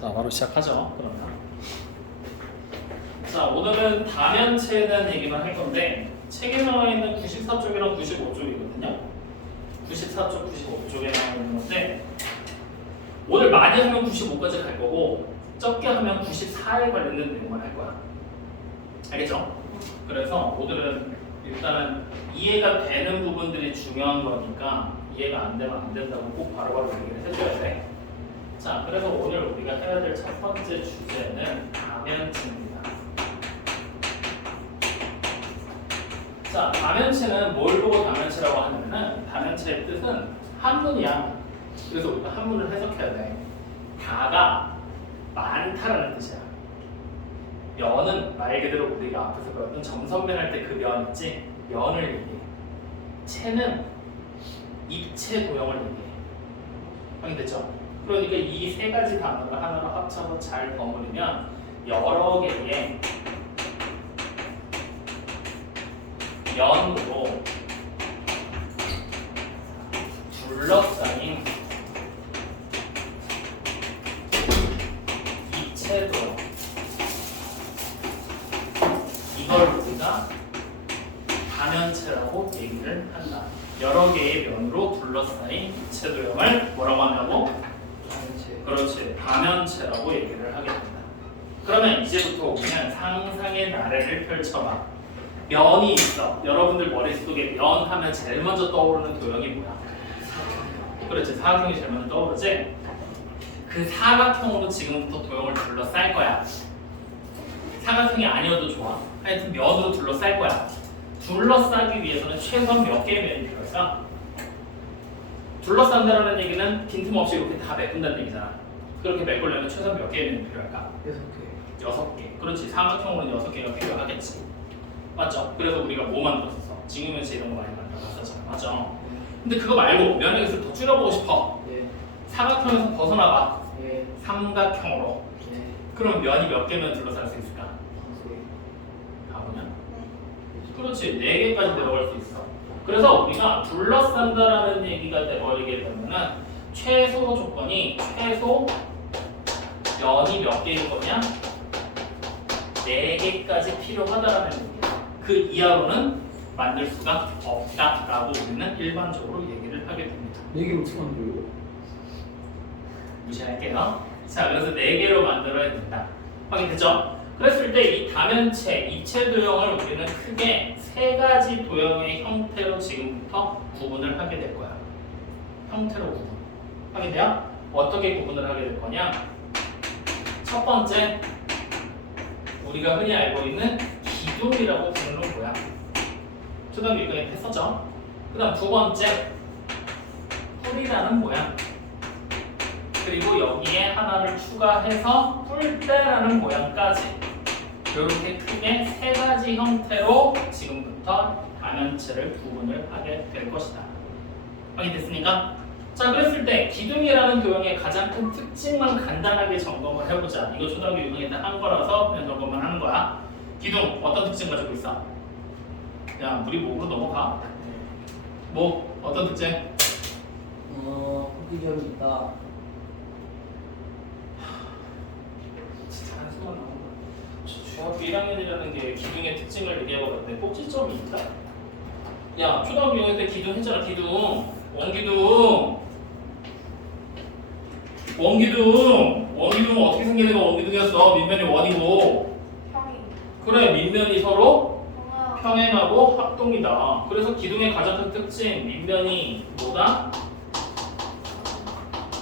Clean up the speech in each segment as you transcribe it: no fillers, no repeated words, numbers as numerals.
자, 바로 시작하죠. 그러면. 자, 오늘은 다면체에 대한 얘기만 할 건데 책에 나와 있는 94쪽이랑 95쪽이거든요. 94쪽, 95쪽에 나와 있는 건데 오늘 많이 하면 95까지 갈 거고 적게 하면 94에 관련된 내용만 할 거야. 알겠죠? 그래서 오늘은 일단은 이해가 되는 부분들이 중요한 거니까 이해가 안 되면 안 된다고 꼭 바로바로 얘기를 해줘야 돼. 자, 그래서 오늘 우리가 해야 될 첫 번째 주제는 다면체입니다. 자, 다면체는 뭘 보고 다면체라고 하냐면은 다면체의 뜻은 한문이야. 그래서 우리가 한문을 해석해야 돼. 다가 많다라는 뜻이야. 면은 말 그대로 우리가 앞에서 배웠던 점선면 할 때 그 면 있지? 면을 얘기해. 체는 입체 도형을 얘기해. 확인됐죠? 그러니까 이 세 가지 단어를 하나로 합쳐서 잘 버무리면 여러 개의 면으로 둘러싸인 입체 도형, 이걸 우리가 다면체라고 얘기를 한다. 여러 개의 면으로 둘러싸인 입체 도형을 뭐라고 하냐고? 그렇지, 다면체라고 얘기를 하게 된다. 그러면 이제부터 우리는 상상의 나래를 펼쳐봐. 면이 있어. 여러분들 머릿속에 면 하면 제일 먼저 떠오르는 도형이 뭐야? 그렇지, 사각형이 제일 먼저 떠오르지? 그 사각형으로 지금부터 도형을 둘러쌀 거야. 사각형이 아니어도 좋아. 하여튼 면으로 둘러쌀 거야. 둘러싸기 위해서는 최소한 몇 개의 면이 필요할까? 둘러싼다는 얘기는 빈틈없이 이렇게 다 메꾼다는 얘기잖아. 그렇게 메꾸려면 최소한 몇 개의 면이 필요할까? 6개. 6개. 그렇지, 사각형으로는 6개가 필요하겠지. 맞죠? 그래서 우리가 뭐 만들었어? 지금에서 이런 거 많이 만들었었잖아. 맞죠? 근데 그거 말고 면의 개수를 더 줄여보고 싶어. 예. 사각형에서 벗어나봐. 예. 삼각형으로. 예. 그럼 면이 몇 개면 둘러쌀 수 있을까? 5개. 가보면? 그렇지, 4개까지 내려갈 수 있어. 그래서 우리가 둘러싼다라는 얘기가 돼버리게 되면은 최소 조건이 최소 면이 몇 개일 거냐? 4개까지 필요하다라는 얘기야. 그 이하로는 만들 수가 없다라고 우리는 일반적으로 얘기를 하게 됩니다. 4개로 어떻게 만들어요? 무시할게요. 자, 그래서 4개로 만들어야 된다. 확인됐죠? 그랬을 때 이 다면체, 입체 도형을 우리는 크게 3가지 도형의 형태로 지금부터 구분을 하게 될 거야. 형태로 구분. 확인돼요? 어떻게 구분을 하게 될 거냐? 첫 번째, 우리가 흔히 알고 있는 기둥이라고 부르는 거야. 초등학교 6학년 때 했었죠? 그 다음 두 번째, 뿔이라는 모양. 그리고 여기에 하나를 추가해서 뿔대라는 모양까지 이렇게 크게 3가지 형태로 지금부터 다면체를 구분을 하게 될 것이다. 확인됐습니까? 자, 그랬을 때 기둥이라는 도형의 가장 큰 특징만 간단하게 점검을 해보자. 이거 초등학교 6학년 때 한 거라서 그냥 점검만 하는 거야. 기둥 어떤 특징 가지고 있어? 야, 우리 목으로 넘어가. 뭐 어떤 특징? 흑기점이 있다. 진짜 한숨만 나온다. 중학교 1학년이라는 게 기둥의 특징을 얘기해버렸는데 꼭지점이 있다? 야, 초등학교 6학년 때 기둥 했잖아. 기둥, 원기둥. 원기둥 어떻게 생긴 애가 원기둥이었어? 밑면이 원이고. 평이 그래, 밑면이 서로 평화 평행하고 합동이다. 그래서 기둥의 가장 큰 특징, 밑면이 뭐다?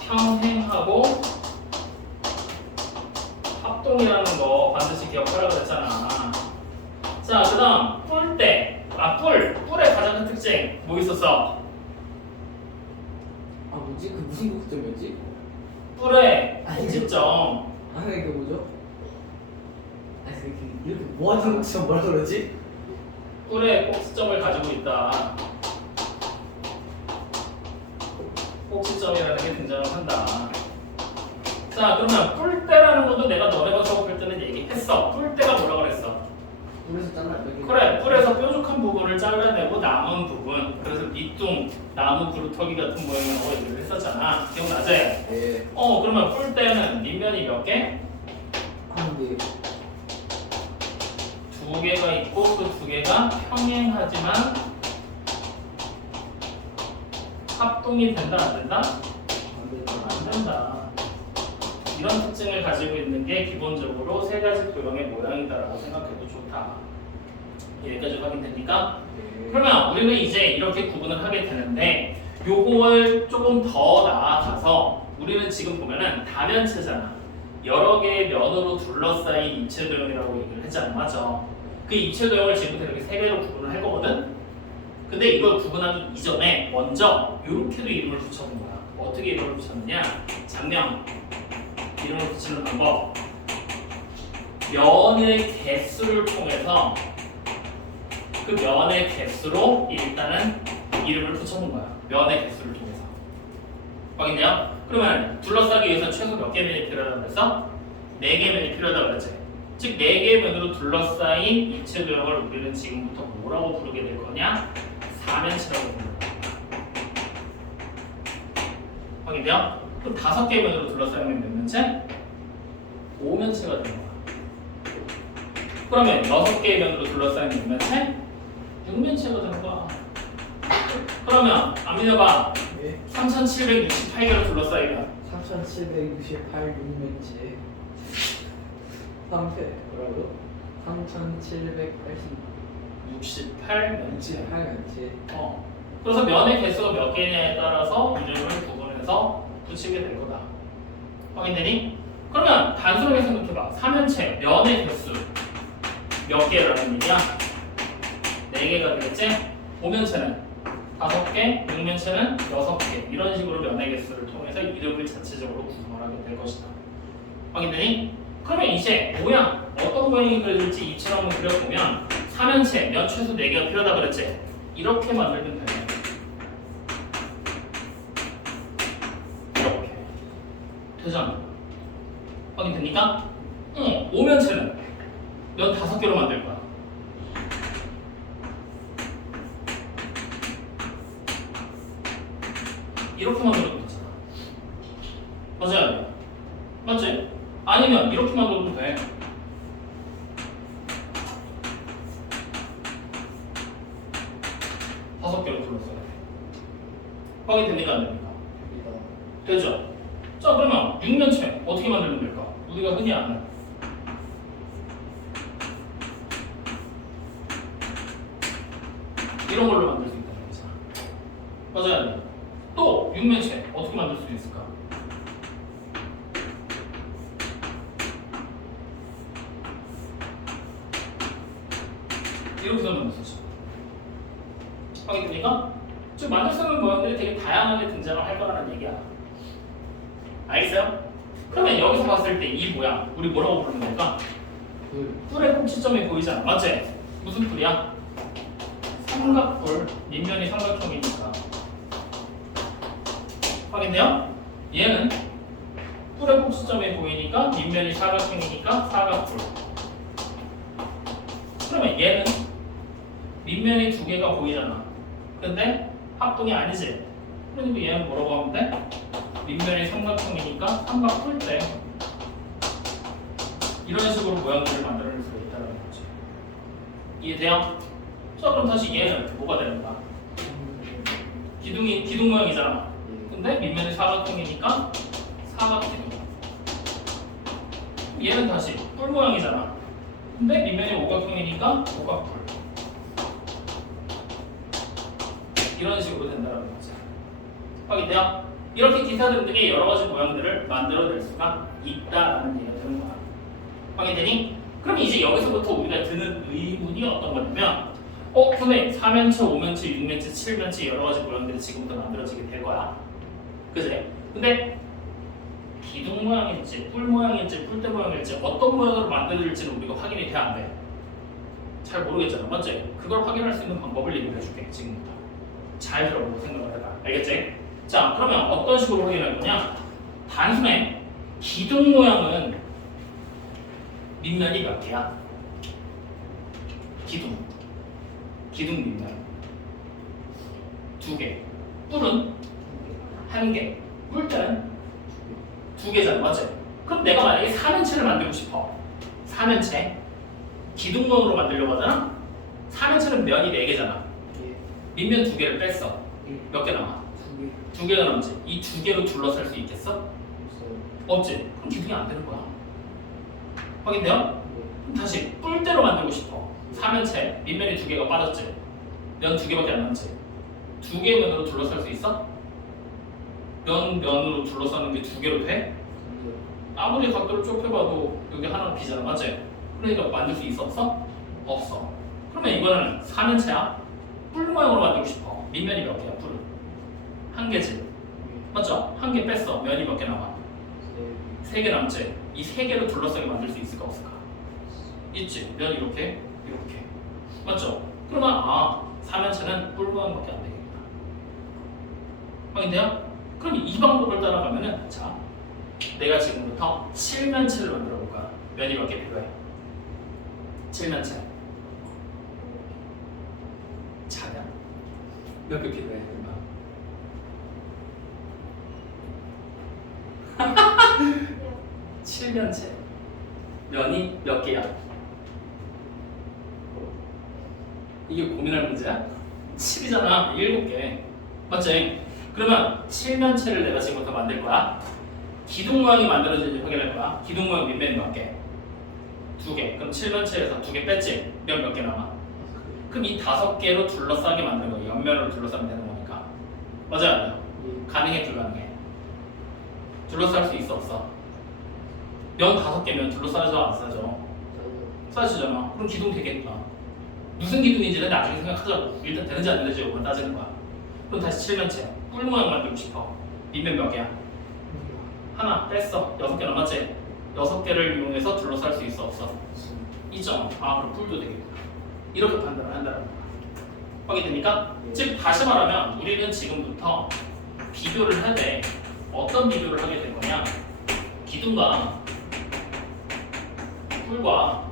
평행하고 합동이라는 거 반드시 기억하라고 했잖아. 자, 그 다음 뿔대. 뿔의 가장 큰 특징 뭐 있었어? 아 뭐지? 그 무슨 곡점이었지? 뿔의 꼭지점. 아 이게 뭐죠? 아 이렇게 모아진 곡점 뭐라 그러지? 뿔의 꼭지점을 가지고 있다. 꼭지점이라는 게 등장을 한다. 자, 그러면 뿔대라는 것도 내가 너네가 수업할 때는 얘기했어. 뿔대가 뭐라 그랬어? 뿔에서 잘라 여기. 그래, 뿔에서 뾰족한 부분을 잘라내고 남은 부분, 그래서 밑둥, 나무 그루터기 같은 모양이라고 얘기를 했었잖아. 기억나지? 예. 그러면 뿔 때는 밑면이 몇 개? 한개 두 개가 있고 그 두 개가 평행하지만 합동이 된다 안 된다? 안 된다. 이런 특징을 가지고 있는 게 기본적으로 세 가지 도형의 모양이다라고 생각해도 좋다. 여기까지 확인됩니까? 네. 그러면 우리는 이제 이렇게 구분을 하게 되는데 요걸 조금 더 나아가서 우리는 지금 보면은 다면체잖아. 여러 개의 면으로 둘러싸인 입체 도형이라고 얘기를 했잖아. 맞아? 그 입체 도형을 지금부터 이렇게 세 개로 구분을 할 거거든? 근데 이걸 구분하기 이전에 먼저 이렇게도 이름을 붙여본 거야. 어떻게 이름을 붙였느냐? 장면 이름을 붙이는 방법. 면의 개수를 통해서 그 면의 개수로 일단은 이름을 붙여본 거야. 면의 개수를 통해서. 확인돼요? 그러면 둘러싸기 위해서 최소 몇 개 면이 필요하다고 그랬어? 4개 면이 필요하다고 그랬지. 즉 4개의 면으로 둘러싸인 입체 도형을 우리는 지금부터 뭐라고 부르게 될 거냐? 사면체라고 부르는 거야. 확인돼요? 그럼 5개의 면으로 둘러싸이면 몇 면체? 5면체가 되는 거야. 그러면 6개의 면으로 둘러싸인 몇 면체? 6면체가 되는 거야. 그러면 안 믿어봐. 네. 3768개로 둘러싸이면 3768 6면체 3회 뭐라고요? 3780 68면체. 68면체 그래서 면의 개수가 몇 개냐에 따라서 이름을 구분해서 붙이게 될 거다. 확인되니? 그러면 단순하게 생각해봐. 3면체 면의 개수 몇 개라는 얘기야? 4개가 되겠지? 5면체는 5개, 6면체는 6개. 이런 식으로 면의 개수를 통해서 이름을 자체적으로 구성을 하게 될 것이다. 확인되니? 그러면 이제 모양, 어떤 모양이 그려질지 입체로 한번 그려보면 3면체, 면 최소 4개가 필요하다 그랬지? 이렇게 만들면 돼요. 이렇게. 되잖아. 확인됩니까? 5면체는 면 5개로 만들 거야. 이렇게 만들어도 되잖아. 맞아요? 맞지? 아니면 이렇게 만들어도 돼. 다섯 개로 둘러싸야 돼. 확인됩니까? 안 됩니까? 되죠? 자, 그러면 육면체 어떻게 만들면 될까? 우리가 흔히 아는 이런 걸로 만들 수 있다는 거잖아. 맞아요? 또 육면체 어떻게 만들 수 있을까? 이렇게 만들 수 있어. 확인됩니까? 즉 만들 수 있는 모양들이 되게 다양하게 등장을 할 거라는 얘기야. 알겠어요? 그러면 여기서 봤을 때 이 모양 우리 뭐라고 부르는 걸까? 뿔의 꼭지점이 보이잖아. 맞지? 무슨 뿔이야? 삼각뿔. 밑면이 삼각형이니까. 확인돼요? 얘는 뿔의 꼭지점이 보이니까 밑면이 사각형이니까 사각뿔. 그러면 얘는 밑면이 2개가 보이잖아. 근데 합동이 아니지. 그러니까 얘는 뭐라고 하면 돼? 밑면이 삼각형이니까 삼각뿔대. 이런 식으로 모양들을 만들어낼 수가 있다는 거지. 이해돼요? 자, 그럼 다시 얘는 뭐가 되는가? 기둥 모양이잖아. 근데 밑면이 사각형이니까 사각기둥. 얘는 다시 뿔 모양이잖아. 근데 밑면이 오각형이니까 오각뿔. 이런 식으로 된다는 거지. 확인돼요? 이렇게 기타 등등의 여러 가지 모양들을 만들어낼 수가 있다라는 얘기가 되는 거야. 확인되니? 그럼 이제 여기서부터 우리가 드는 의문이 어떤 거냐면 선생님 4면체, 5면체, 6면체, 7면체 여러 가지 모양들이 지금부터 만들어지게 될 거야. 그지? 근데 기둥 모양일지, 뿔 모양일지, 뿔대 모양일지 어떤 모양으로 만들어질지는 우리가 확인이 돼야 안 돼. 잘 모르겠잖아. 맞지? 그걸 확인할 수 있는 방법을 얘기해 줄게. 지금부터. 잘 들어보고 생각을 해봐. 알겠지? 자, 그러면 어떤 식으로 확인할 거냐? 단순해. 기둥 모양은 밑면이 몇 개야? 기둥 밑면 2개, 뿔은 1개, 뿔대는 2개잖아, 맞지? 그럼 내가 만약에 3면체를 만들고 싶어. 3면체 기둥면으로 만들려고 하잖아. 3면체는 면이 4개잖아. 밑면 2개를 뺐어. 몇 개 남아? 2개가 남지. 이 2개로 둘러쌀 수 있겠어? 없지. 그럼 기둥이 안 되는 거야. 확인돼요? 그럼 다시 뿔대로 만들고 싶어. 3면체 밑면이 2개가 빠졌지. 면 2개밖에 안 남지. 2개의 면으로 둘러쌀 수 있어? 면으로 둘러싸는 게 2개로 돼? 아무리 각도를 좁혀봐도 여기 하나는 비잖아, 맞지? 그러니까 만들 수 있어 없어? 없어. 그러면 이거는 3면체야. 뿔 모양으로 만들고 싶어. 밑면이 몇 개야? 뿔은 1개지. 맞죠? 1개 뺐어. 면이 몇 개 남아? 3개 남지. 이 3개로 둘러싸게 만들 수 있을까 없을까? 있지. 면 이렇게 맞죠? 그러면 3면체는 뿔 모양밖에 안 되겠구나. 확인돼요? 그럼 이 방법을 따라가면은 자, 내가 지금부터 7면체를 만들어 볼 거야. 면이 몇 개 필요해? 7면체. 자냐? 몇 개 필요해? 7면체. 면이 몇 개야? 이게 고민할 문제야? 7이잖아. 7개. 맞지? 그러면 7면체를 내가 지금부터 만들 거야. 기둥 모양이 만들어지는지 확인할 거야. 기둥 모양 밑면이 몇 개? 2개. 그럼 7면체에서 2개 뺐지? 면 몇 개 남아? 그럼 이 5개로 둘러싸게 만드는 거야. 옆면으로 둘러싸면 되는 거니까. 맞아요? 아니요? 가능해? 불가능해? 둘러쌀 수 있어 없어? 면 5개면 둘러싸죠 안 싸죠? 싸지잖아. 그럼 기둥 되겠다. 무슨 기둥인지는 나중에 생각하자고. 일단 되는지 안 되는지 이거만 따지는 거야. 그럼 다시 7면체. 뿔 모양 만들고 싶어. 밑면 몇 개야? 하나 뺐어. 6개 남았지? 6개를 이용해서 둘러쌀 수 있어 없어? 있죠. 그럼 뿔도 되겠구나. 이렇게 판단을 한다는 거야. 확인됩니까? 즉 다시 말하면 우리는 지금부터 비교를 해야 돼. 어떤 비교를 하게 될 거냐? 기둥과 뿔과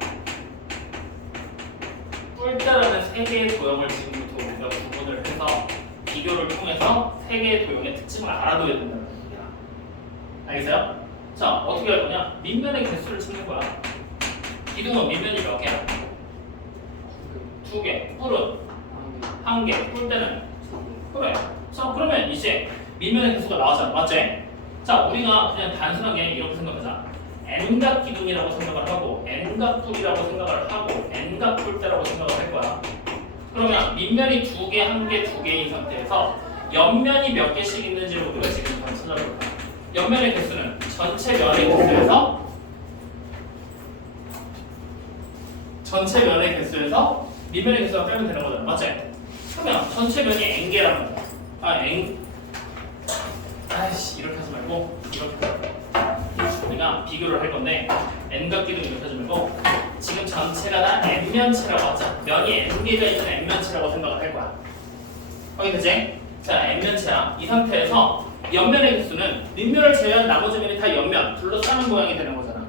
뿔자라는 3개의 도형을 지금부터 우리가 구분을 해서 비교를 통해서 3개의 도형의 특징을 알아둬야 된다는 얘기야. 알겠어요? 자, 어떻게 할 거냐? 밑면의 개수를 찾는 거야. 기둥은 밑면이 몇 개야? 2개. 뿔은 1개. 뿔대는? 그래. 자, 그러면 이제 밑면의 개수가 나왔잖아. 맞지? 자, 우리가 그냥 단순하게 이렇게 생각하자. n각 기둥이라고 생각을 하고 n각 뿔이라고 생각을 하고 n각 뿔대라고 생각을 할 거야. 그러면 밑면이 2개, 1개, 2개인 상태에서 옆면이 몇 개씩 있는지를 우리가 지금 한번 찾아볼 거야. 옆면의 개수는 전체 면의 개수에서 밑면의 개수가 빼면 되는 거잖아. 맞지? 그러면 전체 면이 n개라는 거야. 이렇게 하지 말고 이렇게 우리가 비교를 할 건데 n각 기둥 이렇게 하지 말고 지금 전체가 다 n면체라고 하자. 면이 n개가 있는 n면체라고 생각을 할 거야. 확인되지? 자, n면체야. 이 상태에서 옆면의 개수는 밑면을 제외한 나머지 면이 다 옆면 둘러싸는 모양이 되는 거잖아.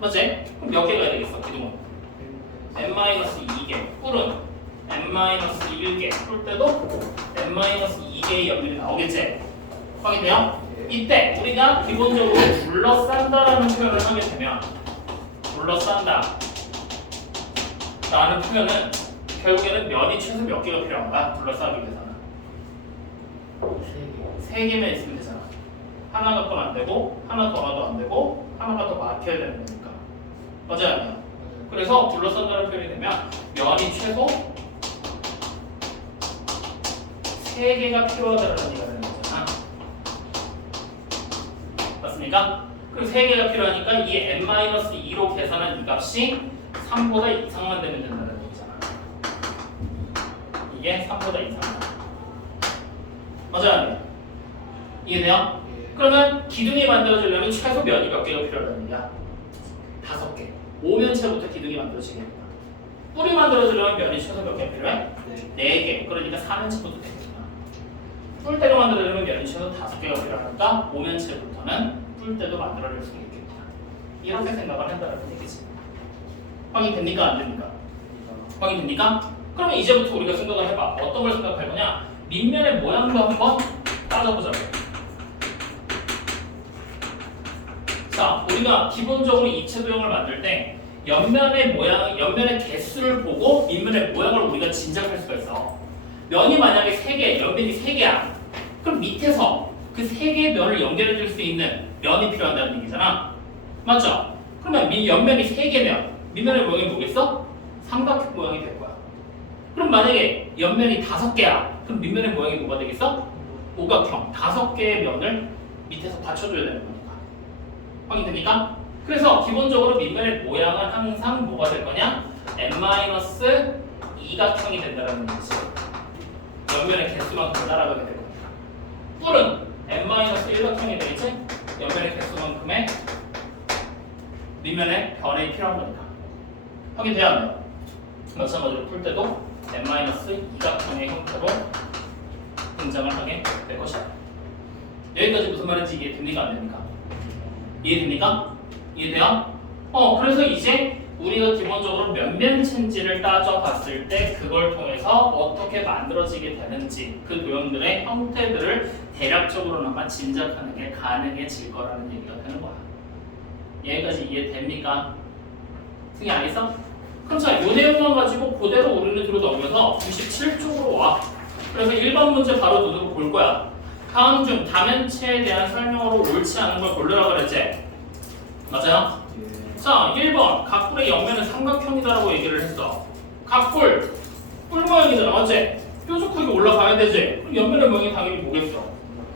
맞지? 그럼 몇 개가 되겠어? 기둥은 n-2개, 뿔은 n-1개, 뿔때도 n-2개의 옆면이 나오겠지? 확인돼요? 이때 우리가 기본적으로 둘러싼다라는 표현을 하게 되면 둘러싼다 라는 표현은 결국에는 면이 최소 몇 개가 필요한 거야? 둘러싸기 위해서는 3개면 있으면 되잖아. 하나 갖고는 안 되고 하나 더 놔도 안 되고 하나가 더 막혀야 되는 거니까. 맞아요? 그래서 둘러싼다는 표현이 되면 면이 최소 3개가 필요하다는 얘기가 되는 거잖아. 맞습니까? 그럼 3개가 필요하니까 이 n-2로 계산한 이 값이 3보다 이상만 되면 된다는 얘기잖아. 이게 3보다 이상이다. 맞아요? 이해돼요? 그러면 기둥이 만들어지려면 최소 면이 몇 개가 필요하다는 얘기야? 5개. 5면체부터 기둥이 만들어지겠다. 뿔이 만들어지려면 면이 최소 몇 개 필요해? 4개. 그러니까 4면체부터 되겠구나. 뿔대로 만들어지려면 면이 최소 5개가 필요하니까 5면체부터는 뿔대도 만들어낼 수 있겠다. 이렇게 생각을 한다는 얘기지. 확인됩니까? 안 됩니까? 확인됩니까? 그러면 이제부터 우리가 생각을 해봐. 어떤 걸 생각할 거냐? 밑면의 모양도 한번 따져보자고. 자, 우리가 기본적으로 입체 도형을 만들 때 옆면의 모양, 옆면의 개수를 보고 밑면의 모양을 우리가 짐작할 수가 있어. 면이 만약에 3개, 옆면이 3개야. 그럼 밑에서 그 3개의 면을 연결해 줄 수 있는 면이 필요하다는 얘기잖아. 맞죠? 그러면 옆면이 3개면 밑면의 모양이 뭐겠어? 삼각형 모양이 될 거야. 그럼 만약에 옆면이 5개야. 그럼 밑면의 모양이 뭐가 되겠어? 오각형. 5개의 면을 밑에서 받쳐줘야 되는 거니까. 확인됩니까? 그래서 기본적으로 밑면의 모양은 항상 뭐가 될 거냐? n-2각형이 된다는 얘기지. 옆면의 개수만큼 따라가게 될 거니까. 뿔은 n-1각형이 되겠지? 옆면의 개수만큼의 밑면의 변이 필요한 거니까. 확인돼야 합니다. 마찬가지로 풀 때도 n-2각형의 형태로 등장을 하게 될 것이다. 여기까지 무슨 말인지 이해됩니까? 안 됩니까? 이해됩니까? 이해돼요? 그래서 이제 우리가 기본적으로 몇면 체인지를 따져봤을 때 그걸 통해서 어떻게 만들어지게 되는지 그 도형들의 형태들을 대략적으로나마 짐작하는 게 가능해질 거라는 얘기가 되는 거야. 여기까지 이해됩니까? 승희 알겠어? 그럼 자, 이 내용만 가지고 그대로 우리는 뒤로 넘겨서 97쪽으로 와. 그래서 1번 문제 바로 눈으로 볼 거야. 다음 중 다면체에 대한 설명으로 옳지 않은 걸 고르라 그랬지? 맞아요? 자, 1번 각뿔의 옆면은 삼각형이다라고 얘기를 했어. 각뿔, 뿔 모양이잖아, 맞지? 뾰족하게 올라가야 되지? 그럼 옆면의 모양이 당연히 뭐겠어?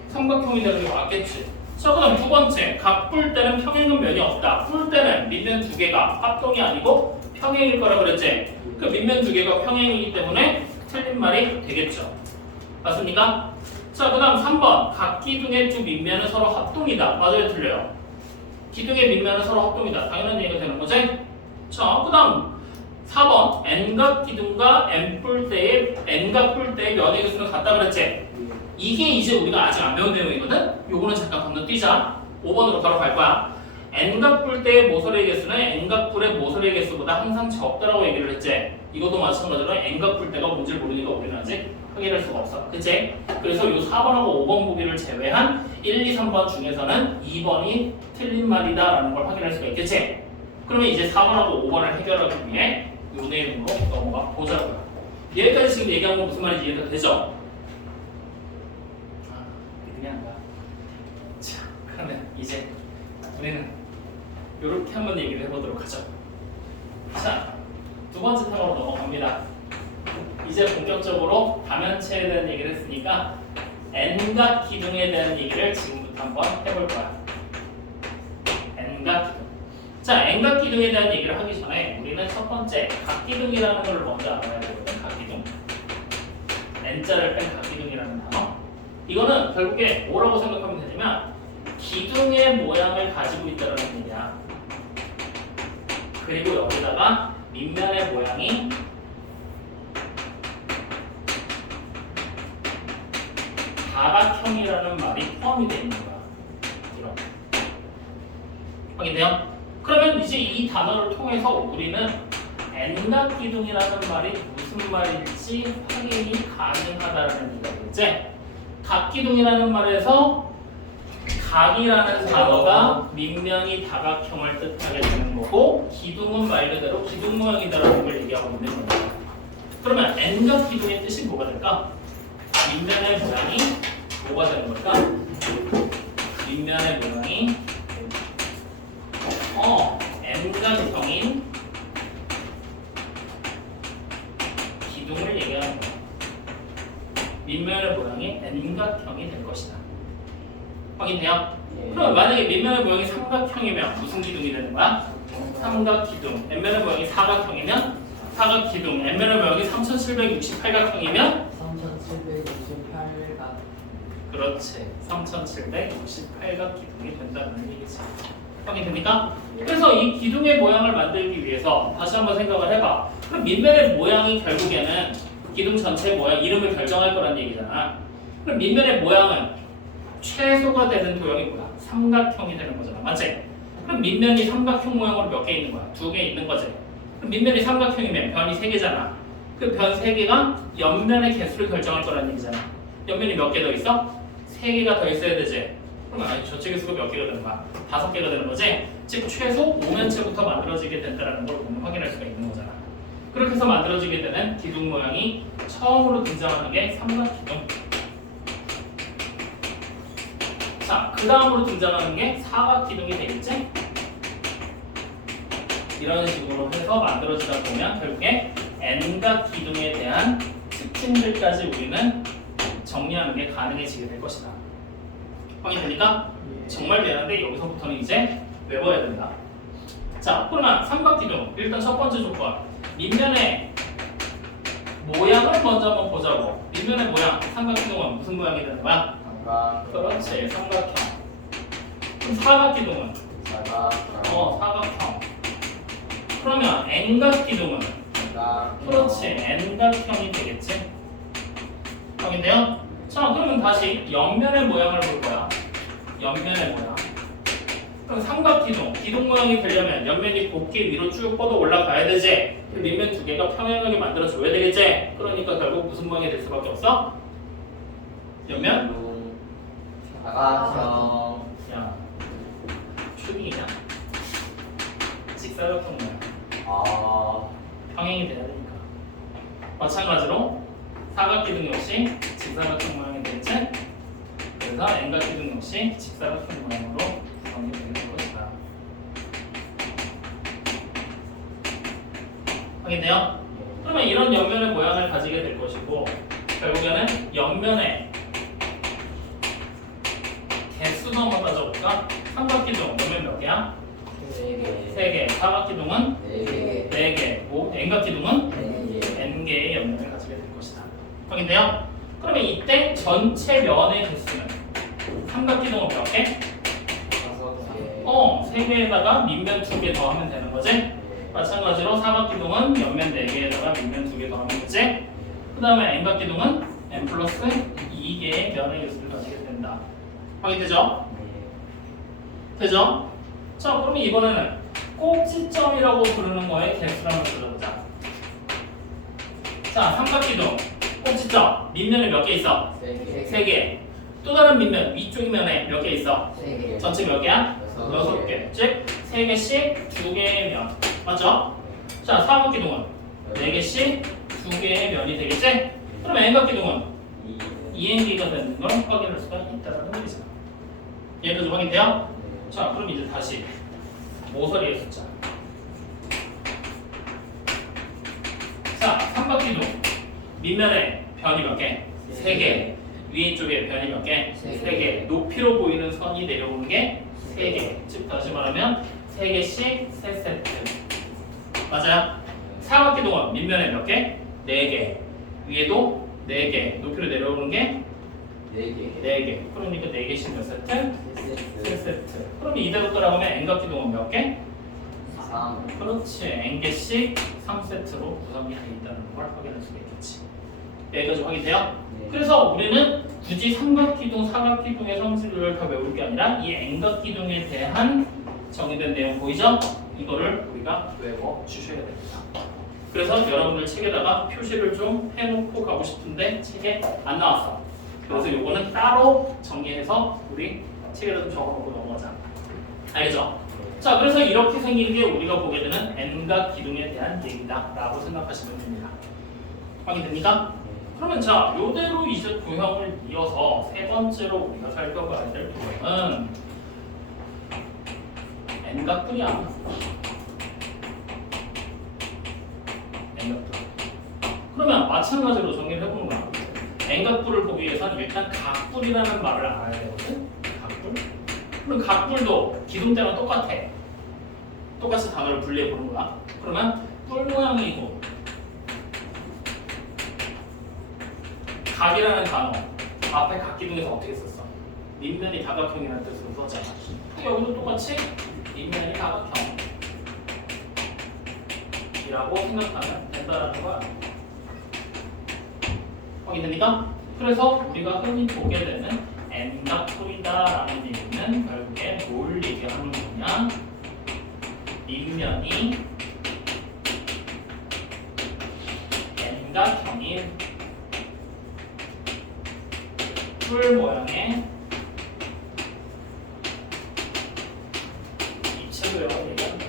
삼각형이 되는 게 맞겠지? 자, 그 다음 두 번째, 각뿔 때는 평행은 면이 없다. 뿔 때는 밑면 2개가 합동이 아니고 평행일 거라 그랬지? 그 밑면 2개가 평행이기 때문에 틀린 말이 되겠죠. 맞습니까? 자, 그 다음 3번 각 기둥의 두 밑면은 서로 합동이다. 맞아요? 틀려요? 기둥의 밑면은 서로 합동이다. 당연한 얘기가 되는 거지? 자, 그 다음 4번 n각 기둥과 n각뿔 때의 면의 개수는 같다 그랬지? 이게 이제 우리가 아직 안 배운 내용이거든? 요거는 잠깐 건너뛰자. 5번으로 바로 갈 거야. n각뿔 때의 모서리의 개수는 n각뿔의 모서리의 개수보다 항상 적다라고 얘기를 했지? 이것도 마찬가지로 n각뿔 때가 뭔지 모르니까 우리는 아직 확인할 수가 없어. 그치? 그래서 이 4번하고 5번 보기를 제외한 1, 2, 3번 중에서는 2번이 틀린 말이다 라는 걸 확인할 수가 있겠지? 그러면 이제 4번하고 5번을 해결하기 위해 이 내용으로 넘어가 보자고요. 여기까지 지금 얘기한 건 무슨 말인지 이해가 되죠? 믿음이 안 가. 자, 그러면 이제 우리는 이렇게 한번 얘기를 해보도록 하죠. 자, 두 번째 탕으로 넘어갑니다. 이제 본격적으로 다면체에 대한 얘기를 했으니까 n각 기둥에 대한 얘기를 지금부터 한번 해볼 거야. n각 기둥. 자, n각 기둥에 대한 얘기를 하기 전에 우리는 첫 번째 각기둥이라는 걸 먼저 알아야 되거든. 각기둥. n자를 뺀 각기둥이라는 단어. 이거는 결국에 뭐라고 생각하면 되냐면 기둥의 모양을 가지고 있다는 얘기야. 그리고 여기다가 밑면의 모양이 다각형이라는 말이 포함이 되어 있는 거야. 이렇게. 확인돼요? 그러면 이제 이 단어를 통해서 우리는 n각 기둥이라는 말이 무슨 말일지 확인이 가능하다는 얘기겠지? 각기둥이라는 말에서 각이라는 단어가 밑면이 다각형을 뜻하게 되는 거고 기둥은 말 그대로 기둥 모양이다라는 걸 얘기하고 있는 거야. 그러면 n각 기둥의 뜻이 뭐가 될까? 밑면의 모양이 뭐가 되는 걸까? 밑면의 모양이 n각형인 기둥을 얘기하는 거야. 밑면의 모양이 n각형이 될 것이다. 확인돼요? 그럼 만약에 밑면의 모양이 삼각형이면 무슨 기둥이 되는 거야? 삼각기둥. n면의 모양이 사각형이면 사각기둥. n면의 모양이 3768각형이면 3768각. 그렇지. 3768각 기둥이 된다는 얘기지. 확인됩니까? 그래서 이 기둥의 모양을 만들기 위해서 다시 한번 생각을 해봐. 그럼 밑면의 모양이 결국에는 기둥 전체 모양 이름을 결정할 거란 얘기잖아. 그럼 밑면의 모양은 최소가 되는 도형이 뭐야? 삼각형이 되는 거잖아. 맞지? 그럼 밑면이 삼각형 모양으로 몇 개 있는 거야? 2개 있는 거지. 그럼 밑면이 삼각형이면 변이 3개잖아. 그 변 3개가 옆면의 개수를 결정할 거란 얘기잖아. 옆면이 몇 개 더 있어? 3개가 더 있어야 되지. 그럼 아니 저쪽의 수가 몇 개가 되는 거야? 5개가 되는 거지. 즉 최소 5면체부터 만들어지게 된다는 걸 보면 확인할 수가 있는 거잖아. 그렇게 해서 만들어지게 되는 기둥 모양이 처음으로 등장하는 게 삼각기둥. 자, 그 다음으로 등장하는 게 사각기둥이 되겠지? 이런 식으로 해서 만들어지다 보면 결국에 N각 기둥에 대한 특징들까지 우리는 정리하는 게 가능해지게 될 것이다. 확인되니까? 정말 미안한데 여기서부터는 이제 외워야 된다. 자, 그러면 삼각기둥 일단 첫 번째 조건 밑면의 모양을 먼저 한번 보자고. 밑면의 모양, 삼각기둥은 무슨 모양이 되는 거야? 그렇지, 삼각형. 그럼 사각기둥은? 사각형. 그러면 N각기둥은? 그렇지, N각형이 되겠지. 확인돼요? 자, 그러면 다시 옆면의 모양을 볼 거야. 옆면의 모양. 그럼 삼각기둥, 기둥 모양이 되려면 옆면이 곱게 위로 쭉 뻗어 올라가야 되지. 밑면 2개가 평행하게 만들어줘야 되겠지. 그러니까 결국 무슨 모양이 될 수밖에 없어? 옆면? 사각형. 야, 초딩이냐? 직사각형 모양. 평행이 돼야 되니까. 마찬가지로 사각기둥 역시 직사각형 모양이 되겠지. 그래서 N각기둥 역시 직사각형 모양으로 구성이 되는 것이다. 확인돼요? 그러면 이런 옆면의 모양을 가지게 될 것이고 결국에는 옆면의 개수도 한번 따져볼까? 삼각기둥 옆면 몇 개야? 3개. 사각기둥은 4개. N각기둥은 N개의 옆면을 가지게 될 것이다. 확인돼요? 그러면 이때 전체 면의 개수는 삼각기둥은 몇 개? 3개에다가 밑면 2개 더하면 되는 거지? 마찬가지로 사각기둥은 옆면 4개에다가 밑면 2개 더하면 되지? 그 다음에 N각기둥은 N 플러스 2개의 면의 개수를 가지게 된다. 확인되죠? 되죠? 자, 그러면 이번에는 꼭지점이라고 부르는 거에 개수를 한번 들어보자. 자, 삼각기둥 꼭지점 밑면에 몇 개 있어? 3개. 또 다른 밑면 위쪽 면에 몇 개 있어? 전체 몇 개야? 6개. 즉 3개씩 2개의 면. 맞죠? 자, 사각기둥은 4개씩 2개의 면이 되겠지? 그러면 N각기둥은 2N개가 되는 걸 확인할 수가 있다는 얘기죠. 얘도 좀 확인돼요? 자, 그럼 이제 다시 모서리의 숫자. 자, 삼각기둥 밑면에 변이 몇 개? 3개. 위에 쪽에 변이 몇 개? 3개. 높이로 보이는 선이 내려오는 게 3개. 즉 다시 말하면 3개씩 3세트. 맞아요? 사각기둥은 밑면에 몇 개? 4개. 위에도 4개. 높이로 내려오는 게 4개. 그러니까 4개씩 몇 세트? 3세트. 그럼 이대로 따라가면 N각기둥은 몇 개? 3. 그렇지. N개씩 3세트로 구성이 되어 있다는 걸 확인할 수가 있겠지. 여기까지 확인돼요? 그래서 우리는 굳이 삼각기둥, 사각기둥의 성질을 다 외울 게 아니라 이 N각기둥에 대한 정의된 내용 보이죠? 이거를 우리가 외워 주셔야 됩니다. 그래서 여러분들 책에다가 표시를 좀 해놓고 가고 싶은데 책에 안 나왔어. 그래서 요거는 따로 정리해서 우리 책에다 좀 적어놓고 넘어가자. 알겠죠? 자, 그래서 이렇게 생긴 게 우리가 보게 되는 N각 기둥에 대한 얘기다 라고 생각하시면 됩니다. 확인됩니까? 그러면 자, 요대로 이제 도형을 이어서 세 번째로 우리가 살펴봐야 될 도형은 N각뿔이야. N각뿔. 그러면 마찬가지로 정리를 해보는 거야. N각뿔을 보기 위해서는 일단 각뿔이라는 말을 알아야 되거든. 각뿔. 그럼 각뿔도 기둥대랑 똑같아. 똑같이 단어를 분리해 보는 거야. 그러면 뿔 모양이고 각이라는 단어 앞에 각기둥에서 어떻게 썼어? 밑면이 다각형이라는 뜻으로 썼잖아. 여기도 똑같이 밑면이 다각형이라고 생각하면 된다는 거야. 확인됩니까? 그래서 우리가 흔히 보게 되는 N각뿔이다라는 얘기는 결국에 뭘 얘기하는 거냐? 밑면이 N각형인 뿔 모양의 입체 도형을 얘기한다.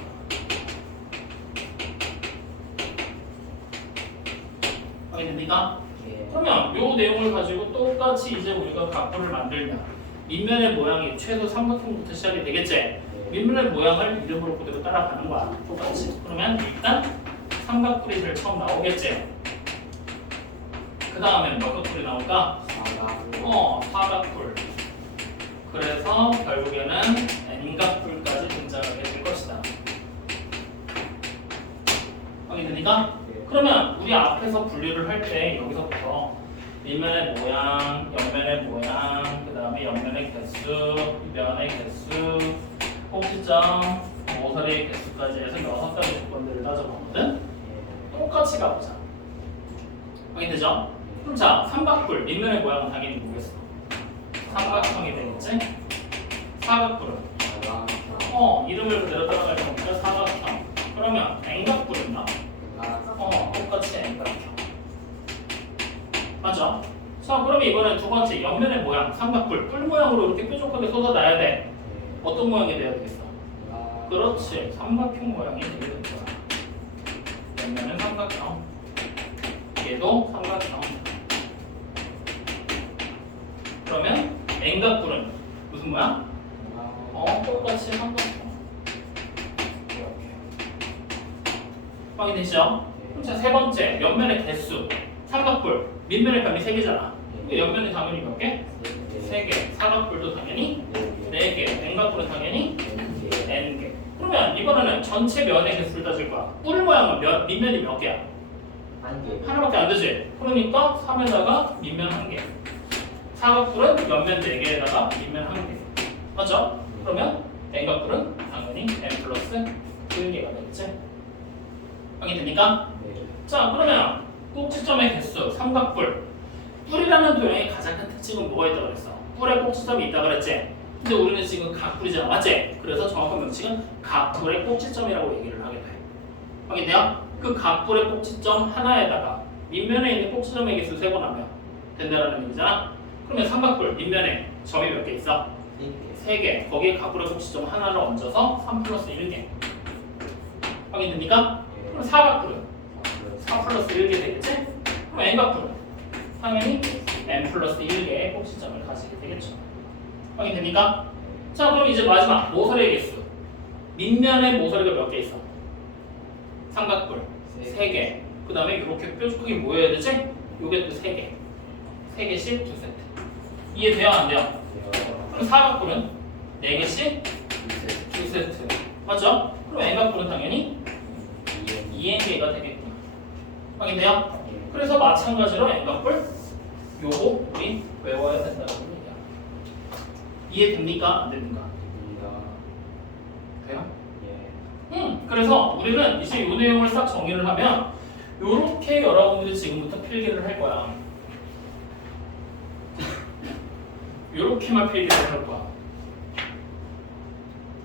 확인됩니까? 예. 그러면 요 내용을 가지고 똑같이 이제 우리가 각도를 만들면 밑면의 모양이 최소 삼각형부터 시작이 되겠지? 밑면의 모양을 이름으로 그대로 따라가는 거야. 똑같이. 그러면 일단 삼각뿔이 제일 처음 나오겠지? 그 다음에 몇 각뿔이 나올까? 사각뿔. 그래서 결국에는 N각뿔까지 등장하게 될 것이다. 확인되니까? 그러면 우리 앞에서 분류를 할 때 여기서부터 밑면의 모양, 옆면의 모양, 그 다음에 옆면의 개수, 면의 개수, 꼭지점, 모서리의 개수까지 해서 6가지 조건들을 따져보거든? 똑같이 가보자. 확인되죠? 그럼 자, 삼각뿔, 밑면의 모양은 당연히 모르겠어. 삼각형이 되겠지? 사각뿔은? 이름을 그대로 따라갈 거니까 사각형. 그러면 N각뿔은 나? 똑같이 N각형. 맞죠? 자, 그러면 이번엔 두 번째 옆면의 모양, 삼각뿔, 뿔 모양으로 이렇게 뾰족하게 솟아나야 돼. 어떤 모양이 돼야 되겠어? 그렇지, 삼각형 모양이 되게 될 거야. 옆면은 삼각형, 얘도 삼각형. 그러면 N각뿔은 무슨 모양? 똑같이 삼각형. 이렇게. 확인되시죠? 그럼 자, 세 번째 옆면의 개수, 삼각뿔, 밑면의 값이 3개잖아. 옆면이 당연히 몇 개? 3개. 사각뿔도 당연히 4개. N각뿔은 당연히 N개. 그러면 이번에는 전체 면의 개수를 따질 거야. 뿔 모양은 밑면이 몇 개야? 하나밖에 안 되지? 그러니까 3에다가 밑면 1개. 사각뿔은 옆면 4개에다가 밑면 1개. 맞죠? 그러면 N각뿔은 당연히 N 플러스 1개가 되겠지? 확인됩니까? 자, 그러면 꼭지점의 개수, 삼각뿔. 뿔이라는 도형의 가장 큰 특징은 뭐가 있다고 그랬어? 뿔에 꼭지점이 있다고 그랬지? 근데 우리는 지금 각뿔이잖아, 맞지? 그래서 정확한 명칭은 각뿔의 꼭지점이라고 얘기를 하게 돼. 확인돼요? 그 각뿔의 꼭지점 하나에다가 밑면에 있는 꼭지점의 개수 세고 나면 된다라는 얘기잖아? 그러면 삼각뿔 밑면에 점이 몇 개 있어? 3개. 거기에 각뿔의 꼭지점 하나를 얹어서 3 플러스 1개. 확인됩니까? 그럼 사각뿔은 4 플러스 1개 되겠지? 그럼 N각뿔은 당연히 N 플러스 1개의 꼭지점을 가지게 되겠죠. 확인됩니까? 자, 그럼 이제 마지막 모서리의 개수. 밑면에 모서리가 몇 개 있어? 삼각뿔 3개. 그 다음에 이렇게 뾰족하게 모여야 되지? 요게 또 3개. 3개씩 2세트. 이해돼요? 안 돼요? 그럼 사각뿔은 4개씩 2세트. 맞죠? 그럼 N각뿔은 당연히 2N개가 되겠구나. 확인돼요? 그래서 마찬가지로 N각뿔 요거 우리 외워야 된다고 얘기야. 이해됩니까? 안 됩니까? 돼요? 그래서 우리는 이제 이 내용을 싹 정리를 하면 요렇게 여러분들이 지금부터 필기를 할 거야. 요렇게만 필기를 할 거야.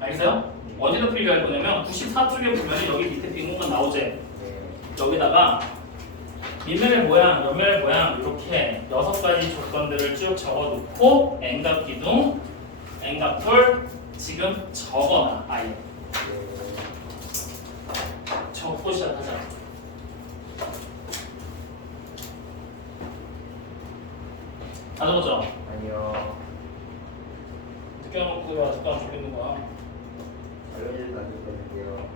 알겠어요? 어디다 필기할 거냐면 94쪽에 보면 여기 밑에 빈 공간 나오지? 여기다가 밑면의 모양, 옆면의 모양 이렇게 6가지 조건들을 쭉 적어놓고 N각 기둥, N각뿔 지금 적어놔 아예. 적고 시작하자. 다 적었죠? 아니요. 느껴놓고 왜 아직도 안 적겠는 거야? 알려줄 안 됐거든요.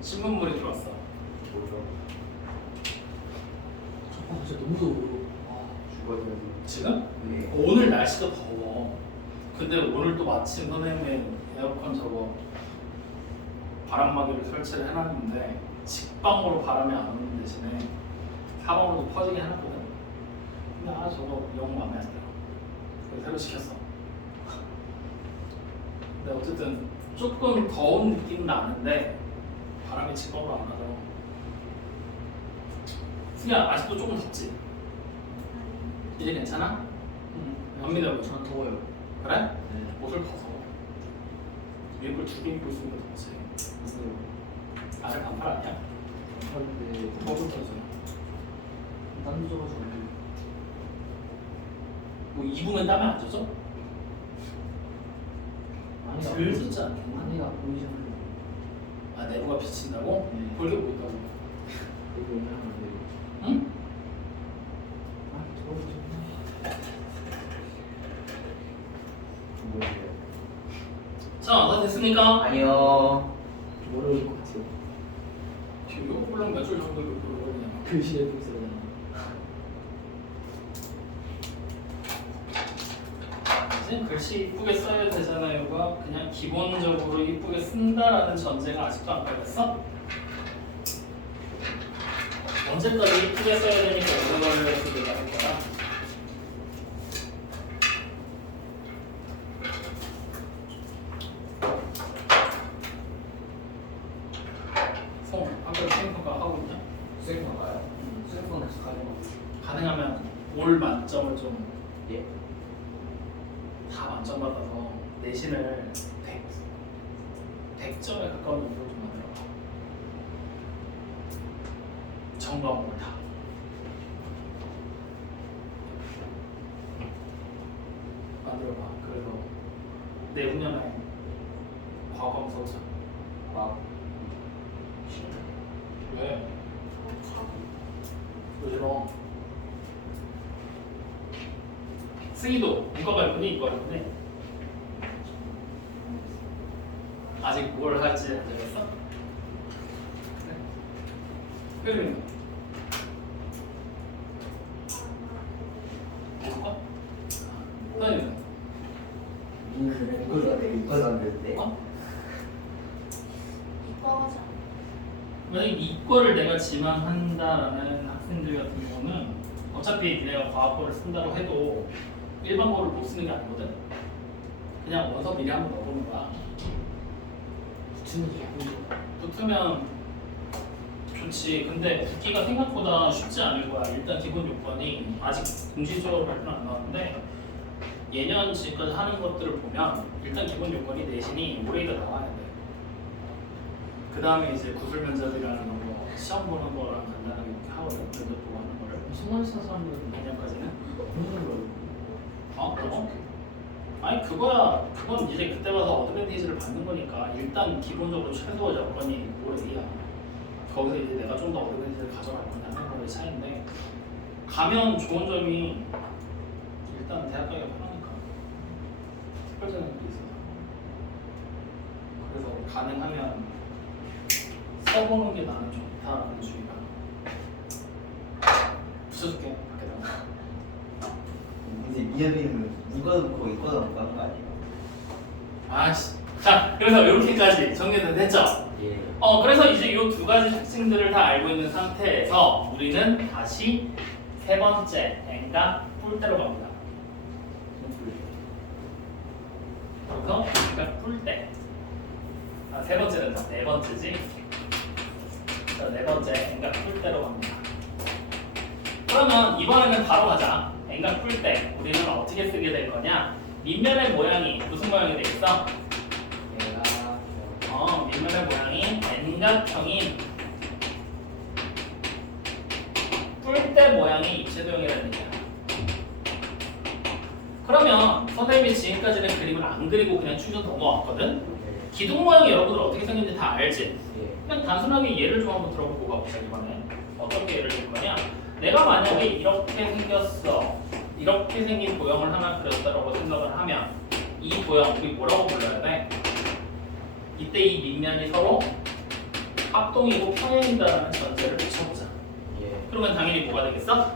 신문물이 들어왔어. 뭐죠? 진짜 너무 더워. 죽어주는. 지금? 네. 오늘 날씨가 더워. 근데 오늘 또 마침 선생님의 에어컨 저거 바람막이를 설치를 해놨는데 직방으로 바람이 안 오는 대신에 사방으로도 퍼지게 해놨거든. 근데 저거 영 마음에 안 들어. 그래서 새로 시켰어. 근데 어쨌든 조금 더운 느낌은 나는데 바람이 직방으로 안 나서. 승희야 아직도 조금 덥지? 이제 괜찮아? 안 믿어요. 전 더워요. 그래? 네. 옷을 벗어. 위에 걸 2개 입고 있으니까 덥지. 아래 반팔 아니야? 근데 버블 터져. 땀 젖어서 뭐 입으면 땀이 안 젖어? 안에가 덜 젖지 않겠나? 안에가 보이지 않는 아 내부가 비친다고? 네. 볼게 뭐 있다고? 여기 오면 안 돼요. 응? 아 저거 좀 뭐예요? 자, 다 됐습니까? 아니요. 좀 어려울 것 같아요. 지금 이거 홀랑 몇줄 정도 그냥. 글씨에 보이잖아. 이제 글씨 이쁘게 써야 되잖아요가 그냥 기본적으로 이쁘게 쓴다라는 전제가 아직도 안 깔렸어? 언제까지 이쁘게 써야 되니까 오래 걸려서 내가 할 거야. 송, 학교 수행평가 하고 있냐? 수행평가요? 수행권에서 가져가. 가능하면 올 만점을 좀 예. 다 만점 받아서 내신을 100점에 가까운 정도로 좀 만들어봐. 전 과목을 다. 만들어봐. 그래서 내후년에 과거 써보자. 막 왜? 왜 싫어? 쓰기도 문과가 있거니 이거 있거니 아직 뭘 할지 안 정했어? 그래? 흐름이 볼까? 선생님 이거 샀는데. 어? 이뻐하지 않아. 만약에 이과를 내가 지망한다라는 학생들 같은 경우는 어차피 내가 과학과를 쓴다고 해도 일반고를 못 쓰는 게 아니거든. 그냥 원서 미리 한번 넣어보는 거야. 붙이는 게 예쁘죠. 붙으면 좋지. 근데 붙기가 생각보다 쉽지 않을 거야. 일단 기본 요건이 아직 공식적으로 발표는 안 나왔는데 예년 지금까지 하는 것들을 보면 일단 기본 요건이 내신이 올해이다 나와야 돼. 그 다음에 이제 구술 면접이라는 거 시험 보는 거랑 간단하게 이렇게 하거든. 면접 보고 하는 거를 송환사 사람들은 내년까지는. 공부를 어? 그거? 아니 그거야. 그건 이제 그때 가서 어드밴티지를 받는 거니까 일단 기본적으로 최소 여건이 올해이야. 거기서 이제 내가 좀 더 어드밴티지를 가져갈 거냐 하는 거의 차이인데 가면 좋은 점이 일단 대학 가기가 편하니까 특별자격이 있어서 그래서 가능하면 써보는 게 나는 좋다라는 주의가 붙여줄게 밖에다가. 근데 미연이는 누가 놓고 이거 놓고 하는 거 아니에요? 아씨. 자 그래서 이렇게까지 정리는 됐죠? 예. 그래서 이제 이 두 가지 특징들을 다 알고 있는 상태에서 우리는 다시 세 번째 N과 뿔대로 갑니다. 그래서 N과 뿔대. 세 번째는 네 번째지. 자, 네 번째 N과 뿔대로 갑니다. 그러면 이번에는 바로 가자. N과 뿔대. 우리는 어떻게 쓰게 될 거냐? 밑면의 모양이 무슨 모양이 되겠어? 밑면의 모양이 N각형인 뿔대 모양의 입체도형이라는 얘기야. 그러면 선생님이 지금까지는 그림을 안 그리고 그냥 충전 넘어왔거든? 기둥 모양이 여러분들 어떻게 생겼는지 다 알지? 예. 그냥 단순하게 예를 좀 한번 들어보고 가보자 이번에. 어떻게 예를 들 거냐? 내가 만약에 이렇게 생겼어. 이렇게 생긴 도형을 하나 그렸다라고 생각을 하면 이 도형 우리 뭐라고 불러야 돼? 이때 이 밑면이 서로 합동이고 평행이다라는 전제를 붙여보자. 예. 그러면 당연히 뭐가 되겠어?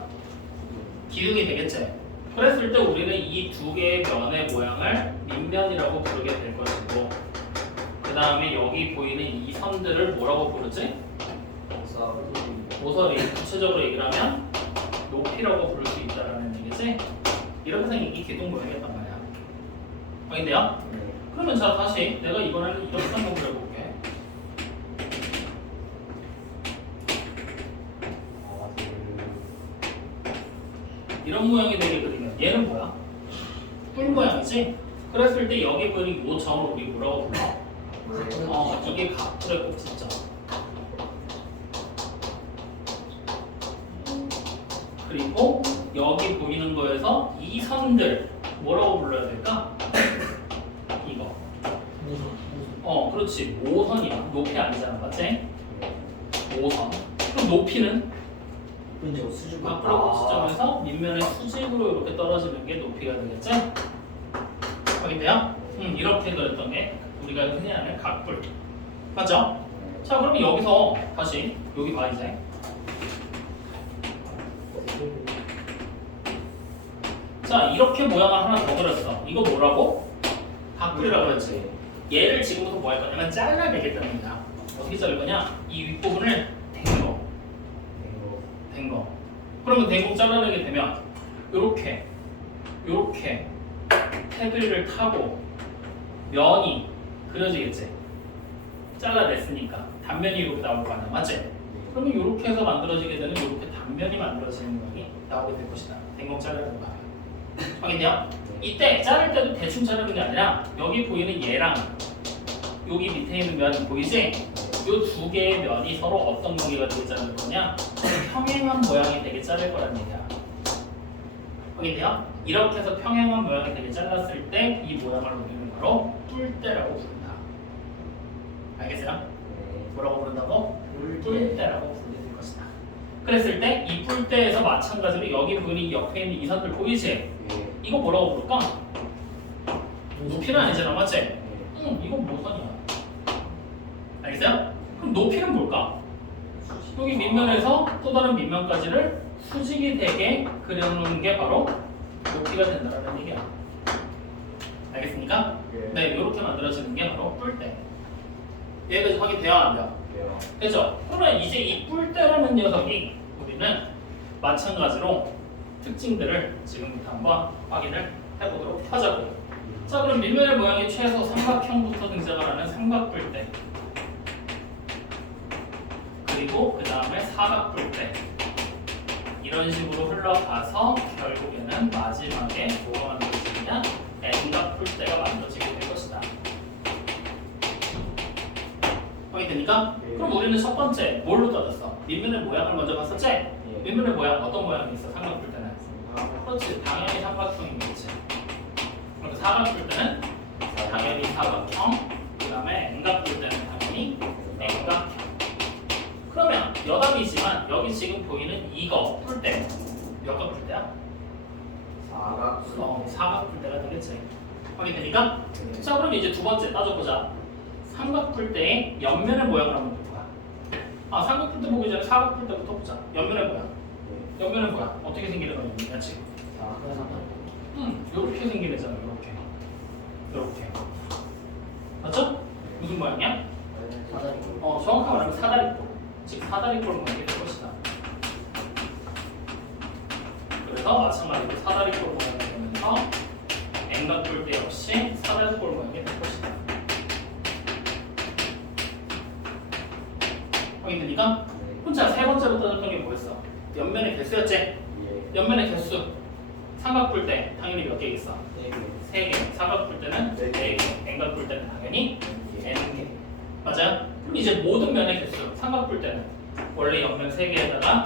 기둥이 되겠지. 그랬을 때 우리는 이 두 개의 면의 모양을 밑면이라고 부르게 될 것이고 그 다음에 여기 보이는 이 선들을 뭐라고 부르지? 모서리. 구체적으로 얘기를 하면 높이라고 부를 수 있다라는 얘기지. 이렇게 생긴 이 기둥 모양이었단 말이야. 보이는데요? 네. 그러면 자 다시 내가 이번에는 이렇게 한번 그려볼게. 이런 모양이 되게 그리면 얘는 뭐야? 뿔 모양이지? 그랬을 때 여기 보이는 이 점을 우리 뭐라고 불러? 이게 각뿔의 꼭지점. 그리고 여기 보이는 거에서 이 선들 뭐라고 불러야 될까? 이거. 그렇지. 모선이야. 높이 아니잖아, 맞지? 모선. 그럼 높이는 왼쪽 수준 앞으로 지점에서 밑면의 수직으로 이렇게 떨어지는 게 높이가 되겠지? 확인돼요? 이렇게 그렸던 게 우리가 흔히 아는 각불. 맞죠? 자, 그러면 여기서 다시 여기 봐 이제. 자, 이렇게 모양을 하나 더 그렸어. 이거 뭐라고? 각불이라고 그랬지. 얘를 지금부터 뭐 할 거냐면 잘라내겠다는 거야. 어떻게 자를 거냐? 이 윗부분을 된 거. 그러면 대공 잘라내게 되면 요렇게 테두리를 타고 면이 그려지겠지. 잘라냈으니까 단면이 이렇게 나올 거 아니야, 맞지? 그러면 이렇게 해서 만들어지게 되는 이렇게 단면이 만들어지는 모양이 나오게 될 것이다. 대공 잘라내는 거. 확인돼요? 이때 자를 때도 대충 자르는 게 아니라 여기 보이는 얘랑 여기 밑에 있는 면 보이지? 이 두 개의 면이 서로 어떤 관계가 되게 자를 거냐? 평행한 모양이 되게 자를 거란 얘기야. 확인돼요? 이렇게 해서 평행한 모양이 되게 잘랐을 때 이 모양을 우리는 바로 뿔대라고 부른다. 알겠어요? 뭐라고 부른다고? 뿔대라고 부르게 것이다. 그랬을 때 이 뿔대에서 마찬가지로 여기 보이는 이 옆에 있는 이 선들 보이지? 이거 뭐라고 부를까? 높이는 아니잖아, 맞지? 이건 모선이야. 알겠어요? 그럼 높이는 뭘까? 여기 밑면에서 또 다른 밑면까지를 수직이 되게 그려놓은 게 바로 높이가 된다는 얘기야. 알겠습니까? 네, 이렇게 만들어지는 게 바로 뿔대. 여기까지 확인돼야 안 돼요? 되죠? 그러면 이제 이 뿔대라는 녀석이 우리는 마찬가지로 특징들을 지금부터 한번 확인을 해보도록 하자고요. 자, 그럼 밑면의 모양이 최소 삼각형부터 등장을 하는 삼각뿔대, 그리고 그 다음에 사각뿔대, 이런 식으로 흘러가서 결국에는 마지막에 뭐가 만들어지느냐? N각뿔대가 만들어지게 될 것이다. 확인되니까? 그럼 우리는 첫 번째 뭘로 따졌어? 밑면의 모양을 먼저 봤었지? 밑면의 모양 어떤 모양이 있어? 삼각뿔대는? 그렇지, 당연히 삼각형이겠지. 그럼 사각뿔대는 당연히 사각형, 그 다음에 N각뿔대는 당연히 N각형. 그러면 여담이지만 여기 지금 보이는 이거 뿔대 몇 각 뿔대야? 사각뿔대가 되겠지. 확인되니까? 자, 그럼 이제 두 번째 따져보자. 삼각뿔대의 옆면의 모양을 한번 볼 거야. 삼각뿔대 보기 전에 사각뿔대부터 보자. 옆면의 모양. 옆면의 모양 어떻게 생기는 거냐 지금? 이렇게 생긴 애잖아. 이렇게. 맞죠? 무슨 모양이야? 정확하게 말하면 사다리꼴. 즉 사다리꼴 모양이 될 것이다. 그래서 마찬가지로 사다리꼴 모양이 되면서 N각뿔대 역시 사다리꼴 모양이 될 것이다. 확인되니까? 자, 세 번째로 따졌던 게 뭐였어? 옆면의 개수였지? 옆면의 개수. 삼각뿔대 당연히 몇 개겠어? 3개. 사각뿔대는 4개. N각뿔대는 당연히 N개. 맞아요? 그럼 이제 모든 면의 개수. 삼각뿔대는 원래 옆면 3개에다가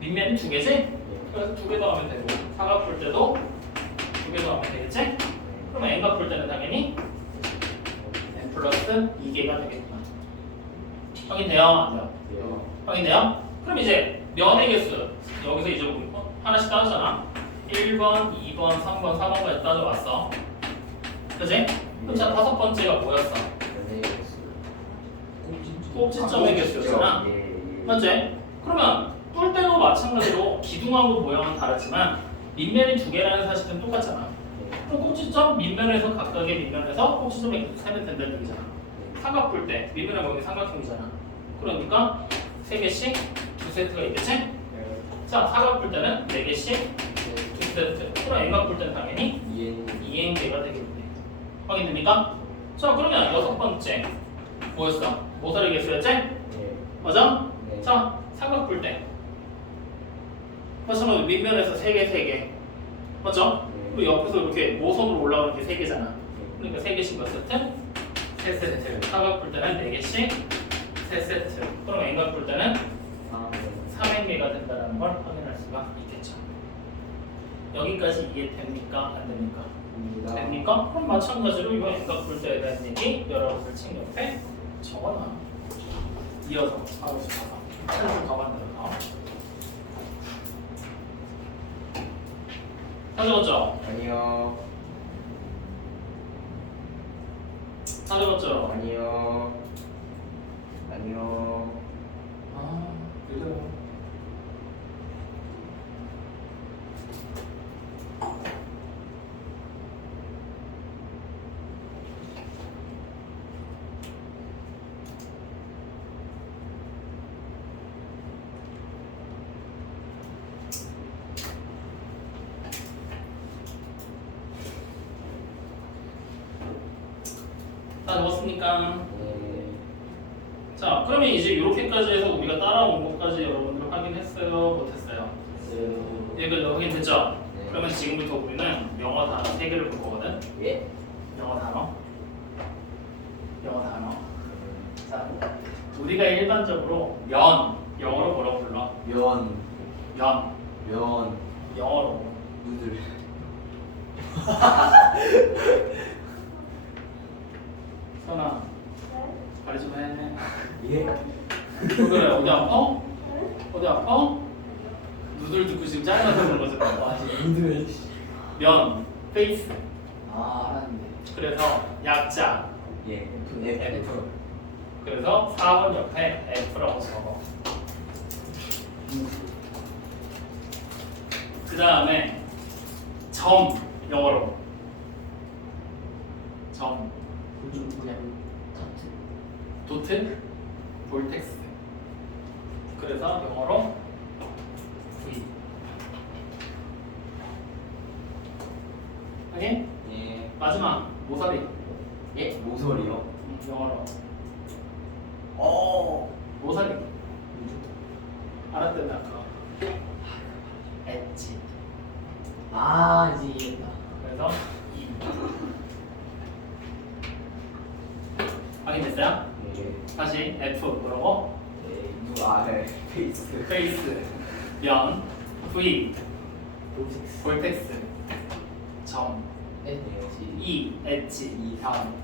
밑면이 2개지? 그래서 2개 더하면 되고, 사각뿔대도 2개 더하면 되겠지? 그러면 N각뿔대는 당연히 N 플러스 2개가 되겠구나. 확인돼요? 안 돼요? 확인돼요? 그럼 이제 면의 개수 여기서 이제 하나씩 따졌잖아. 1번, 2번, 3번, 4번까지 따져왔어. 그치? 그럼 자, 다섯 번째가 뭐였어? 꼭지점의 개수였잖아. 맞지? 그러면 뿔대도 마찬가지로 기둥하고 모양은 다르지만 밑면이 2개라는 사실은 똑같잖아. 그럼 꼭지점 밑면에서 각각의 밑면에서 꼭지점의 개수 세면 된다는 얘기잖아. 삼각뿔대 밑면의 모양이 삼각형이잖아. 그러니까 3개씩 2세트가 있겠지? 자, 사각뿔대는 4개씩 2세트. 그럼 N각뿔대는 당연히 2N개가 되겠네. 확인됩니까? 자, 그러면 여섯 번째 뭐였어? 모서리 개수였지? 맞아? 자, 삼각뿔대 마찬가지로 밑면에서 3개 맞죠? 그리고 옆에서 이렇게 모선으로 올라가는 게 3개잖아. 그러니까 3개씩 몇 세트? 3세트. 사각뿔대는 4개씩 3세트. 그럼 N각뿔대는 3N 3개가 된다는 걸 확인할 수가 있겠죠. 여기까지 이해됩니까? 안 됩니까? 됩니까? 그럼 마찬가지로 이거 N값풀때에 대한 얘기 여러분들 책 옆에 적어놔. 이어서 하고 싶어서 책을 더 만들어서 다 적었죠? 아니요. 다 적었죠? 아니요. 아니요. 아, 그래요. 다 적었습니까? 네. 자, 그러면 이제 이렇게까지 해서 우리가 따라온 것까지 여러분들 확인했어요? 못했어요? 이거 확인됐죠? 네. 그러면 지금부터 우리는 영어 단어 3개를 볼 거거든? 예. 영어 단어. 자, 우리가 일반적으로 영어로 뭐라고 불러? 면. 면, 영어로. 누들. 선아, 말좀 해. 예. 왜 그래? 어디 아파? 어디 아파? 누들 듣고 지금 짜증나는 거죠? 누들. 면, 페이스. 아, 알았는데. 그래서 약자. 예. F. 그래서 4번 옆에 F라고 적어. 그 다음에 점, 영어로. 점, 도트, 볼텍스. 그래서 영어로 V. 확인? 예. 마지막 모서리. 예. 모서리요. 영어로 모서리. 알았던 아까 엣지. 아, 이제 이해했다. 그래서 E. 확인됐어요? 예. 다시 F 뭐라고? 예. UR 페이스. 페이스, 면, V, 볼텍스, 점, E, 엣지, E, 다음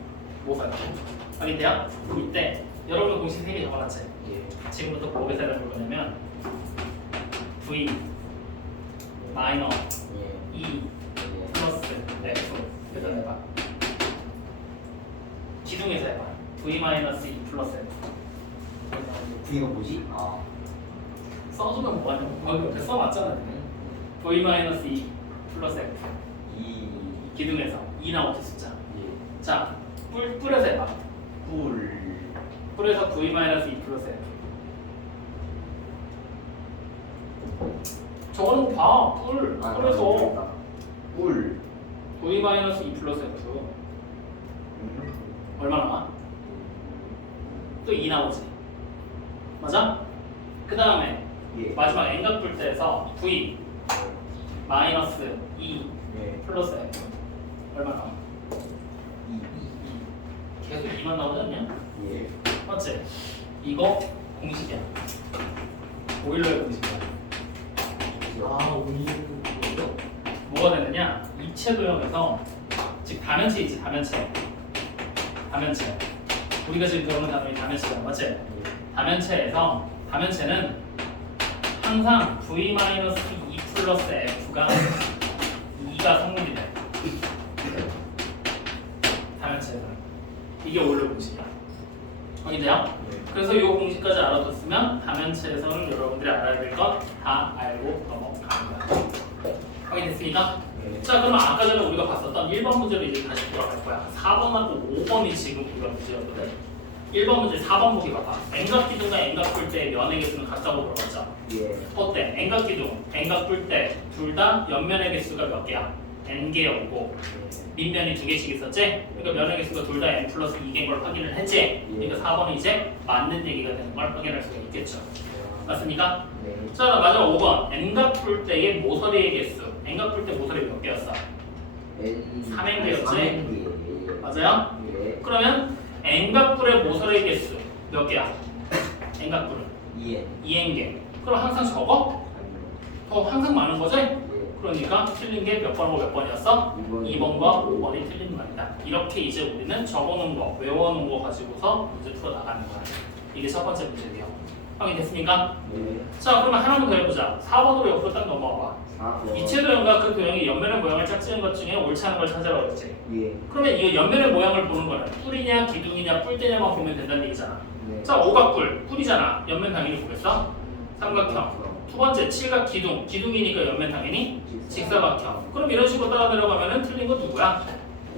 모서리. 확인돼요? 이때 여러분 공식 3개 적어놨지? 예. 지금부터 뭐가 해볼 거냐면 V, 마이너, 예. E, 예. 플러스, F. 그래서 해봐. 기둥에서 해봐. V 마이너스 E 플러스 F. V가 뭐지? 아. 써주면 뭐하냐고. 거기 옆에 써놨잖아. V 마이너스 E 플러스 F. 이. 기둥에서 2 나오지 숫자. 예. 자, 뿔에서 해봐. 뿔. 뿔에서 V 마이너스 E 플러스 F. 저거는 봐. 뿔에서 뿔. V 마이너스 E 플러스 F. 얼마 나와? 또 2 나오지. 맞아? 그 다음에 예. 마지막 N각 뿔때에서 V 마이너스 E 예. 플러스 F. 얼마 나와? 계속 2만 나오지 않냐? 예. 맞지? 이거 공식이야. 오일러의 공식이야. 아, 우리 뭐가 되느냐? 입체 도형에서 즉 다면체 있지, 다면체. 우리가 지금 배우는 단어이 다면체야, 맞지? 다면체에서 다면체는 항상 V-E 플러스 F가 2가 성립이 돼. 다면체에서 이게 오일러 공식이야. 확인돼요? 그래서 이 공식까지 알아뒀으면 다면체에서는 여러분들이 알아야 될 것 다 알고 넘어가는 거야. 확인됐습니까? 네. 자, 그러면 아까 전에 우리가 봤었던 1번 문제로 이제 다시 돌아갈 거야. 4번하고 5번이 지금 우리가 문제였거든. 1번 문제 4번 보기 봐봐. N각 기둥과 N각 뿔때의 면의 개수는 같다고 물어봤죠. 예. 어때? N각 기둥, N각 뿔때 둘 다 옆면의 개수가 몇 개야? N개였고 밑면이 2개씩 있었지? 그러니까 면의 개수가 둘 다 N 플러스 2개인 걸 확인을 했지? 그러니까 4번은 이제 맞는 얘기가 되는 걸 확인할 수가 있겠죠. 맞습니까? 네. 자, 마지막 5번. N각 뿔때의 모서리의 개수. N각 뿔때 모서리 몇 개였어? 삼행대였지? 삼행대. 맞아요? 예. 그러면 N각 뿔의 모서리 개수 몇 개야? N각 뿔은 예. 2N개. 그럼 항상 적어? 항상 많은 거지? 예. 그러니까 틀린 게 몇 번하고 몇 번이었어? 2번과 5번이 틀린 말이다. 이렇게 이제 우리는 적어놓은 거, 외워놓은 거 가지고서 문제 풀어 나가는 거야. 이게 첫 번째 문제예요. 확인됐습니까? 예. 자, 그러면 하나만 더 해보자. 4번으로 옆으로 딱 넘어와 봐. 4번. 이체 도형과 그 도형이 옆면의 모양을 짝지은 것 중에 옳지 않은 걸 찾으라고 했지. 예. 그러면 이 옆면의 모양을 보는 거는 뿔이냐, 기둥이냐, 뿔대냐만 보면 된다는 얘기잖아. 네. 자, 오각뿔, 뿔이잖아. 옆면 당연히 보겠어? 삼각형. 두 번째, 칠각 기둥. 기둥이니까 옆면 당연히 직사각형. 그럼 이런 식으로 따라 내려가면은 틀린 건 누구야?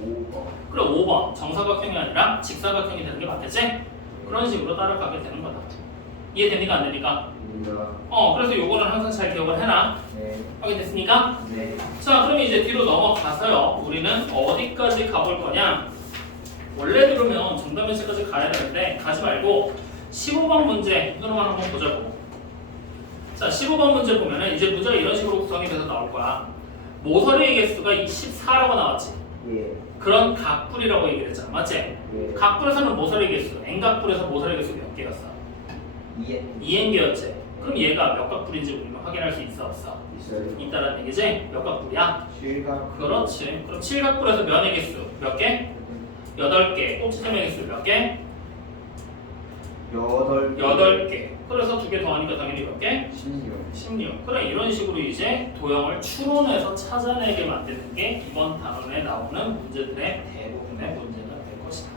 5번. 그래, 5번. 정사각형이 아니라 직사각형이 되는 게 맞겠지? 그런 식으로 따라가게 되는 거다. 이해됩니까? 안 됩니까? 입니다. 그래서 요거는 항상 잘 기억을 해놔. 네. 확인됐습니까? 네. 자, 그럼 이제 뒤로 넘어가서요. 우리는 어디까지 가볼 거냐? 원래대로면 정답면체까지 가야 되는데 가지 말고 15번 문제 눈으로만 한번 보자고. 자, 15번 문제 보면은 이제 문제가 이런 식으로 구성이 돼서 나올 거야. 모서리의 개수가 24라고 나왔지. 예. 그런 각뿔이라고 얘기를 했잖아. 맞지? 예. 각뿔에서는 모서리 개수, N각뿔에서 모서리 개수 몇 개였어? 2N개였지. 그럼 얘가 몇 각뿔인지 우리가 확인할 수 있어 없어? 있어요. 있다라는 얘기지? 몇 각뿔이야? 실각. 그렇지. 그럼 7각뿔에서 면의 개수 몇 개? 8개. 꼭지점의 개수 몇 개? 8개. 8개. 그래서 2개 더하니까 당연히 몇 개? 16. 16. 그래, 이런 식으로 이제 도형을 추론해서 찾아내게 만드는 게 이번 단원에 나오는 문제들의 대부분의 문제가 될 것이다.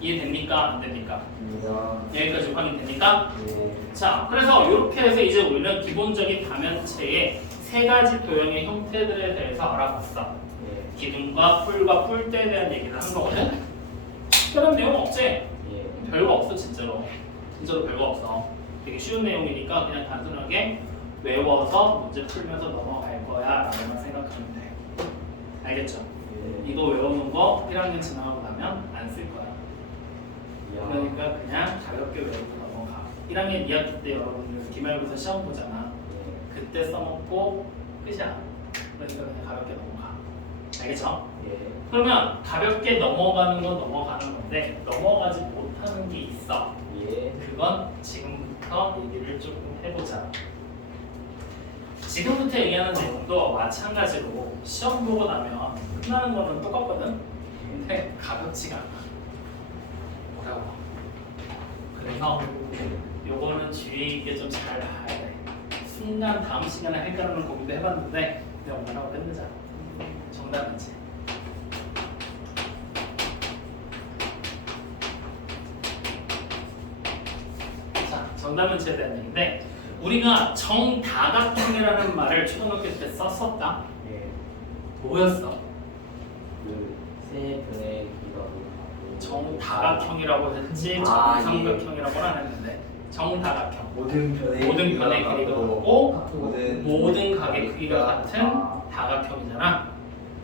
이해됩니까? 안 됩니까? 입니다. 여기까지 확인됩니까? 네. 자, 그래서 이렇게 해서 이제 우리는 기본적인 다면체의 세 가지 도형의 형태들에 대해서 알아봤어. 예. 기둥과 뿔과 뿔대에 대한 얘기를 한 거거든. 특별한 내용 없지? 예. 별거 없어, 진짜로. 진짜로 별거 없어. 되게 쉬운 내용이니까 그냥 단순하게 외워서 문제 풀면서 넘어갈 거야 라고만 생각하면 돼. 알겠죠? 예. 이거 외우는 거 1학년 지나가고 나면 안 쓸 거야. 야. 그러니까 그냥 가볍게 외우고 넘어가. 1학년 2학기 때 여러분들 기말고사 시험 보잖아. 예. 그때 써먹고 끝이야. 그러니까 그냥 가볍게 넘어가. 알겠죠? 예. 그러면 가볍게 넘어가는 건 넘어가는 건데 넘어가지 못하는 게 있어. 예. 그건 지금부터 얘기를 조금 해보자. 지금부터 얘기하는 내용도 마찬가지로 시험 보고 나면 끝나는 거는 똑같거든. 근데 가볍지가 않아. 어려워. 그래서 요거는 주의 있게 좀 잘 봐야 돼. 순간 다음 시간에 할까라는 고민도 해봤는데 그냥 오늘 하고 끝내자. 정답이지. 자, 정답면체에 대한 얘기인데 우리가 정다각형이라는 말을 초등학교 때 썼었다. 예. 뭐였어? 그세 분의 기각으로. 정다각형이라고 했지 아, 정삼각형이라고는 안 했는데 정다각형. 모든 편의 모든 편의 길이가 같고 모든 모든 각의 크기가 같은 다각형이잖아.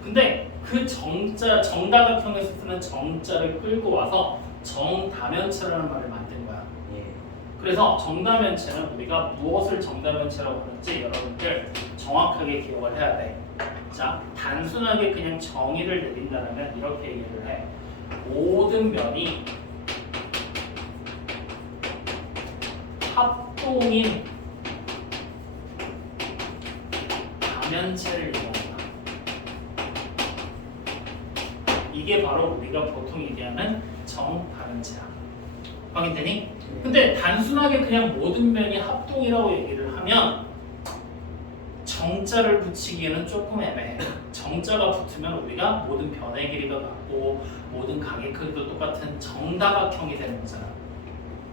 근데 그 정다각형에서 쓰는 정자를 끌고 와서 정다면체라는 말을 만든 거야. 예. 그래서 정다면체는 우리가 무엇을 정다면체라고 하는지 여러분들 정확하게 기억을 해야 돼. 자, 단순하게 그냥 정의를 내린다면 이렇게 얘기를 해. 모든 면이 합동인 다면체를 얘기한다. 이게 바로 우리가 보통 얘기하는 정다면체야. 확인되니? 근데 단순하게 그냥 모든 면이 합동이라고 얘기를 하면 정자를 붙이기에는 조금 애매해. 정자가 붙으면 우리가 모든 변의 길이가 같고 모든 각의 크기도 똑같은 정다각형이 되는 거잖아.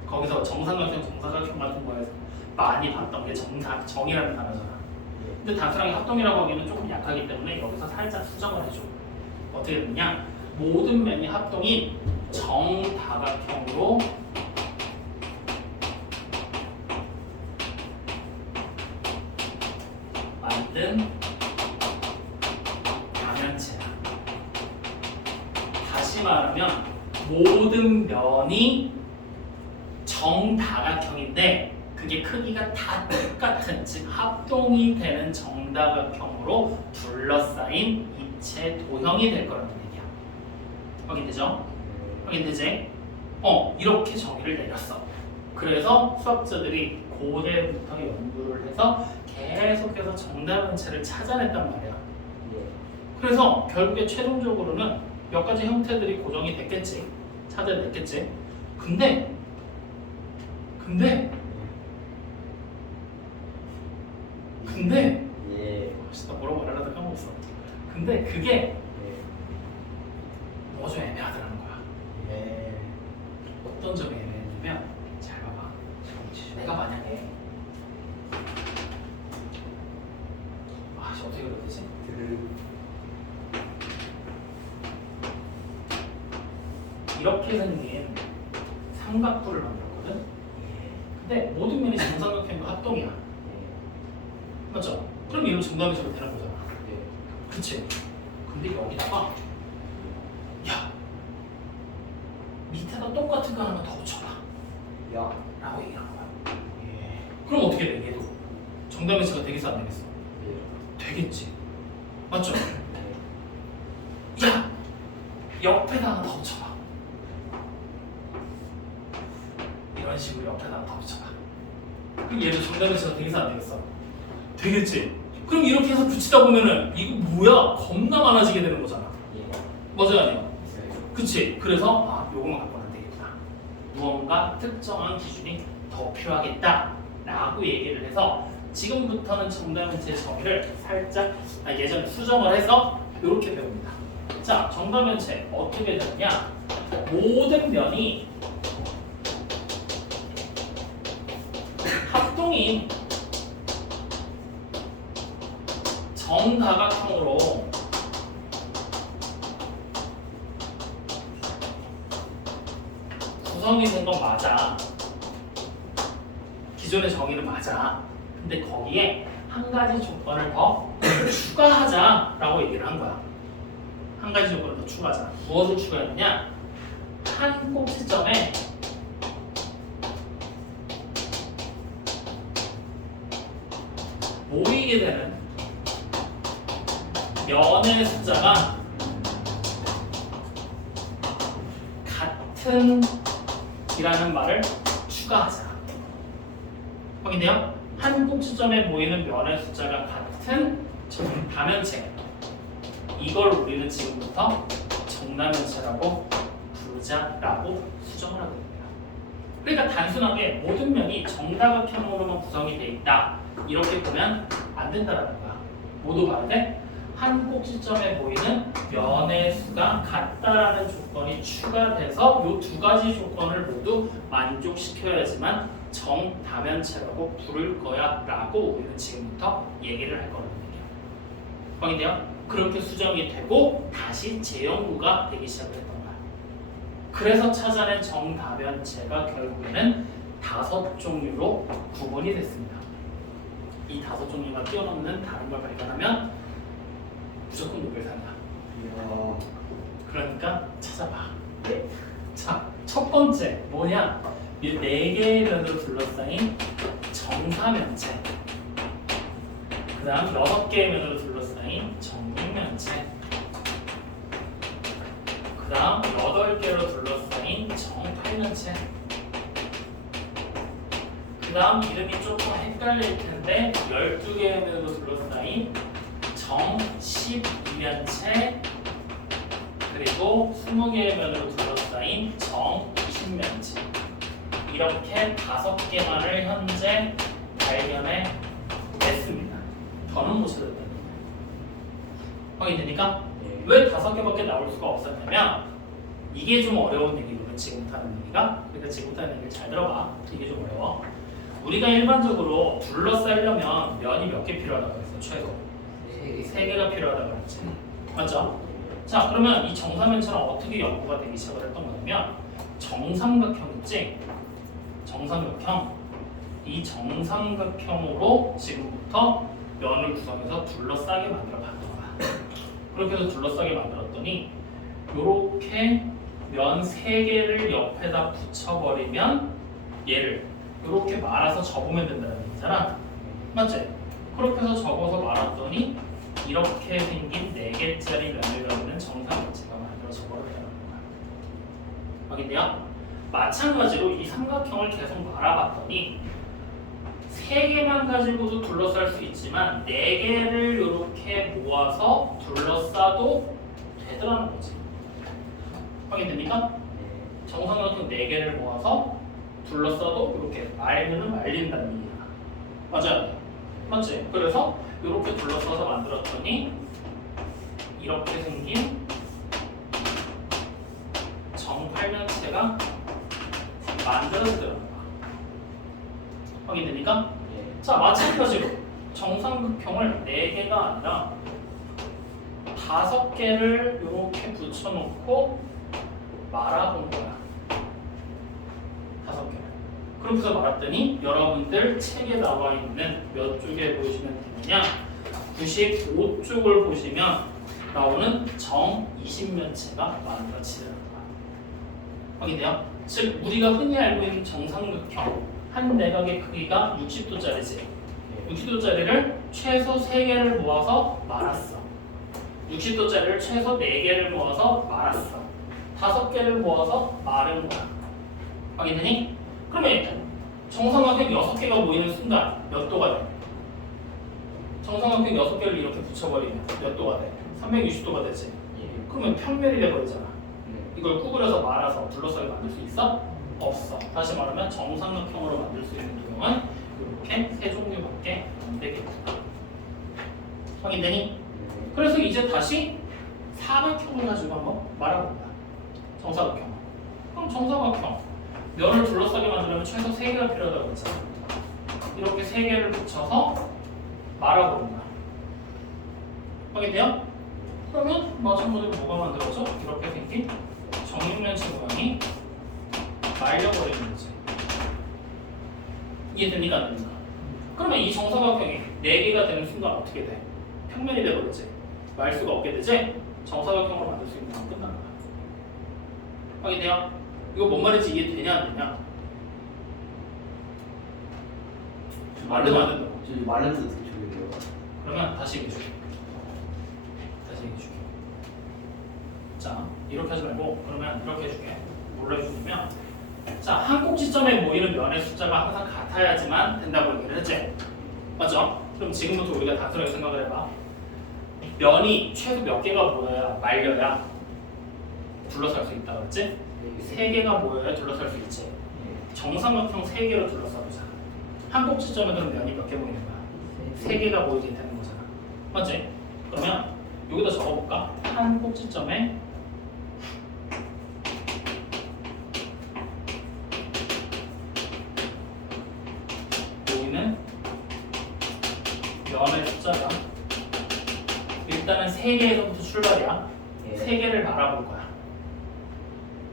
거기서 정삼각형, 정사각형 같은 거에서 많이 봤던 게 정이라는 단어잖아. 근데 단순하게 합동이라고 하기에는 조금 약하기 때문에 여기서 살짝 수정을 해줘. 어떻게 되느냐? 모든 면이 합동인 정다각형으로 만든 다면체야. 다시 말하면 모든 면이 정다각형인데 그게 크기가 다 똑같은, 즉 합동이 되는 정다각형으로 둘러싸인 입체 도형이 될 거라는 얘기야. 확인되죠? 확인되지? 이렇게 정의를 내렸어. 그래서 수학자들이 고대부터 연구를 해서 계속해서 정답면체를 찾아냈단 말이야. 그래서 결국에 최종적으로는 몇 가지 형태들이 고정이 됐겠지. 찾아냈겠지. 근데 예. 나 뭐라고 말하려다 까먹었어. 근데 그게 예. 뭐가 좀 애매하더라는 거야. 예. 어떤 점이 애매했냐면 잘 봐봐. 내가 만약에 어떻게 그래야 되지? 이렇게 생긴 삼각부를 만들었거든? 근데 모든 면이 정삼각형과 합동이야. 맞죠? 그럼 이런 정답면체가 되는 거잖아. 그치? 근데 여기다가 야 밑에다 똑같은 거 하나만 더 붙여봐 야. 라고 얘기한 거야. 그럼 어떻게 돼? 얘도 정답면체가 되겠어 안 되겠어? 되겠지. 맞죠? 야 옆에다 하나 더 붙여봐. 이런 식으로 옆에다 하나 더 붙여봐. 그럼 얘도 정답면체가 되겠어 안 되겠어? 되겠지. 그럼 이렇게 해서 붙이다 보면은 이거 뭐야? 겁나 많아지게 되는 거잖아. 맞아요, 아니요? 그치? 그래서 요거만 갖고는 안 되겠다. 무언가 특정한 기준이 더 필요하겠다 라고 얘기를 해서 지금부터는 정답면체 정의를 살짝 예전에 수정을 해서 이렇게 배웁니다. 자, 정답면체 어떻게 되느냐? 모든 면이 합동이 정다각형으로 구성이 된 건 맞아. 기존의 정의는 맞아. 근데 거기에 한 가지 조건을 더 추가하자라고 얘기를 한 거야. 한 가지 조건을 더 추가하자. 무엇을 추가했느냐? 한 꼭지점에 모이게 되는 면의 숫자가 같은 이라는 말을 추가하자. 확인돼요? 한 꼭지점에 모이는 면의 숫자가 같은 다면체. 이걸 우리는 지금부터 정다면체라고 부르자라고 수정을 하게 됩니다. 그러니까 단순하게 모든 면이 정다각형으로만 구성이 돼 있다 이렇게 보면 안 된다라는 거야. 모두 말해 한 꼭지점에 모이는 면의 수가 같다라는 조건이 추가돼서 이 두 가지 조건을 모두 만족시켜야지만 정다면체라고 부를 거야 라고 우리는 지금부터 얘기를 할 거거든요. 확인돼요? 그렇게 수정이 되고 다시 재연구가 되기 시작했던 거야. 그래서 찾아낸 정다면체가 결국에는 5종류로 구분이 됐습니다. 이 5종류가 뛰어넘는 다른 걸 발견하면 무조건 노벨상이야. 그러니까 찾아봐. 자, 첫 번째 뭐냐? 이 4개의 면으로 둘러싸인 정사면체. 그 다음 6개의 면으로 둘러싸인 정육면체. 그 다음 8개로 둘러싸인 정팔면체. 그 다음 이름이 조금 헷갈릴 텐데 12개의 면으로 둘러싸인 정12면체. 그리고 20개의 면으로 둘러싸인 정20면체. 이렇게 5개만을 현재 발견해 냈습니다. 더는 못 찾았다는 거예요. 확인됩니까? 왜 5개밖에 나올 수가 없었냐면 이게 좀 어려운 얘기거든. 지금부터 하는 얘기가. 그러니까 지금부터 하는 얘기를 잘 들어봐. 이게 좀 어려워. 우리가 일반적으로 둘러싸려면 면이 몇 개 필요하다고 했어? 최소 3개가 필요하다고 했지. 맞죠? 자, 그러면 이 정사면체는 어떻게 연구가 되기 시작을 했던 거냐면 정삼각형 있지? 정삼각형. 이 정삼각형으로 지금부터 면을 구성해서 둘러싸게 만들어 봤던 거야. 그렇게 해서 둘러싸게 만들었더니 요렇게 면 3개를 옆에다 붙여버리면 얘를 요렇게 말아서 접으면 된다는 얘기잖아. 맞지? 그렇게 해서 접어서 말았더니 이렇게 생긴 4개짜리 면을 가지는 정사면체가 만들어져 버렸다는 거야. 확인돼요? 마찬가지로 이 삼각형을 계속 말아봤더니 3개만 가지고도 둘러쌀 수 있지만 4개를 이렇게 모아서 둘러싸도 되더라는 거지. 확인됩니까? 정삼각형 4개를 모아서 둘러싸도 이렇게 말면은 말린다는 얘기야. 맞아요? 맞지? 그래서 이렇게 둘러싸서 만들었더니 이렇게 생긴 정팔면체가 만들어지더라는 거야. 확인됩니까? 자, 마찬가지로 정삼각형을 4개가 아니라 5개를 이렇게 붙여놓고 말아본 거야. 5개를. 그렇게 해서 말았더니 여러분들 책에 나와 있는 몇 쪽에 보시면 되느냐? 95쪽을 보시면 나오는 정 20면체가 만들어지는 거야. 확인돼요? 즉 우리가 흔히 알고 있는 정삼각형 한 내각의 크기가 60도짜리지. 60도짜리를 최소 3개를 모아서 말았어. 60도짜리를 최소 4개를 모아서 말았어. 5개를 모아서 마른 거야. 확인되니? 그러면 정삼각형 6개가 모이는 순간 몇 도가 돼? 정삼각형 6개를 이렇게 붙여버리면 몇 도가 돼? 360도가 되지. 그러면 평면이 돼버리잖아. 이걸 구부려서 말아서 둘러싸게 만들 수 있어? 없어. 다시 말하면 정삼각형으로 만들 수 있는 도형은 이렇게 3종류밖에 안 되겠다. 확인되니? 그래서 이제 다시 사각형을 가지고 한번 말아본다. 정사각형. 그럼 정사각형 면을 둘러싸게 만들려면 최소 3개가 필요하다고 했잖아. 이렇게 3개를 붙여서 말아보는다. 확인돼요? 그러면 마찬가지로 뭐가 만들어져? 이렇게 생긴 정육면체 모양이 말려버리는 거지. 이해됩니까? 안 됩니까? 그러면 이 정사각형이 4개가 되는 순간 어떻게 돼? 평면이 돼버리지. 말 수가 없게 되지? 정사각형으로 만들 수 있는 건 끝난 거야. 확인돼요? 이거 뭔 말인지 이해되냐 안 되냐? 말려도 안 된다고. 저기 말해도 어떻게 조용해요? 그러면 다시 얘기해줄게. 자, 이렇게 하지 말고 그러면 이렇게 해줄게. 뭘로 해주냐면 자, 한 꼭지점에 모이는 면의 숫자가 항상 같아야지만 된다고 얘기를 했지? 맞죠? 그럼 지금부터 우리가 단순하게 생각을 해봐. 면이 최소 몇 개가 모여야 말려야 둘러쌀 수 있다 그랬지? 3개가 모여야 둘러쌀 수 있지. 정삼각형 3개로 둘러싸보자. 한 꼭지점에 그럼 면이 몇 개 모이는 거야? 3개가 모이게 되는 거잖아. 맞지? 그러면 여기다 적어볼까? 한 꼭지점에 모이는 면의 숫자가 일단은 3개에서부터 출발이야. 3개를 말아볼 거야.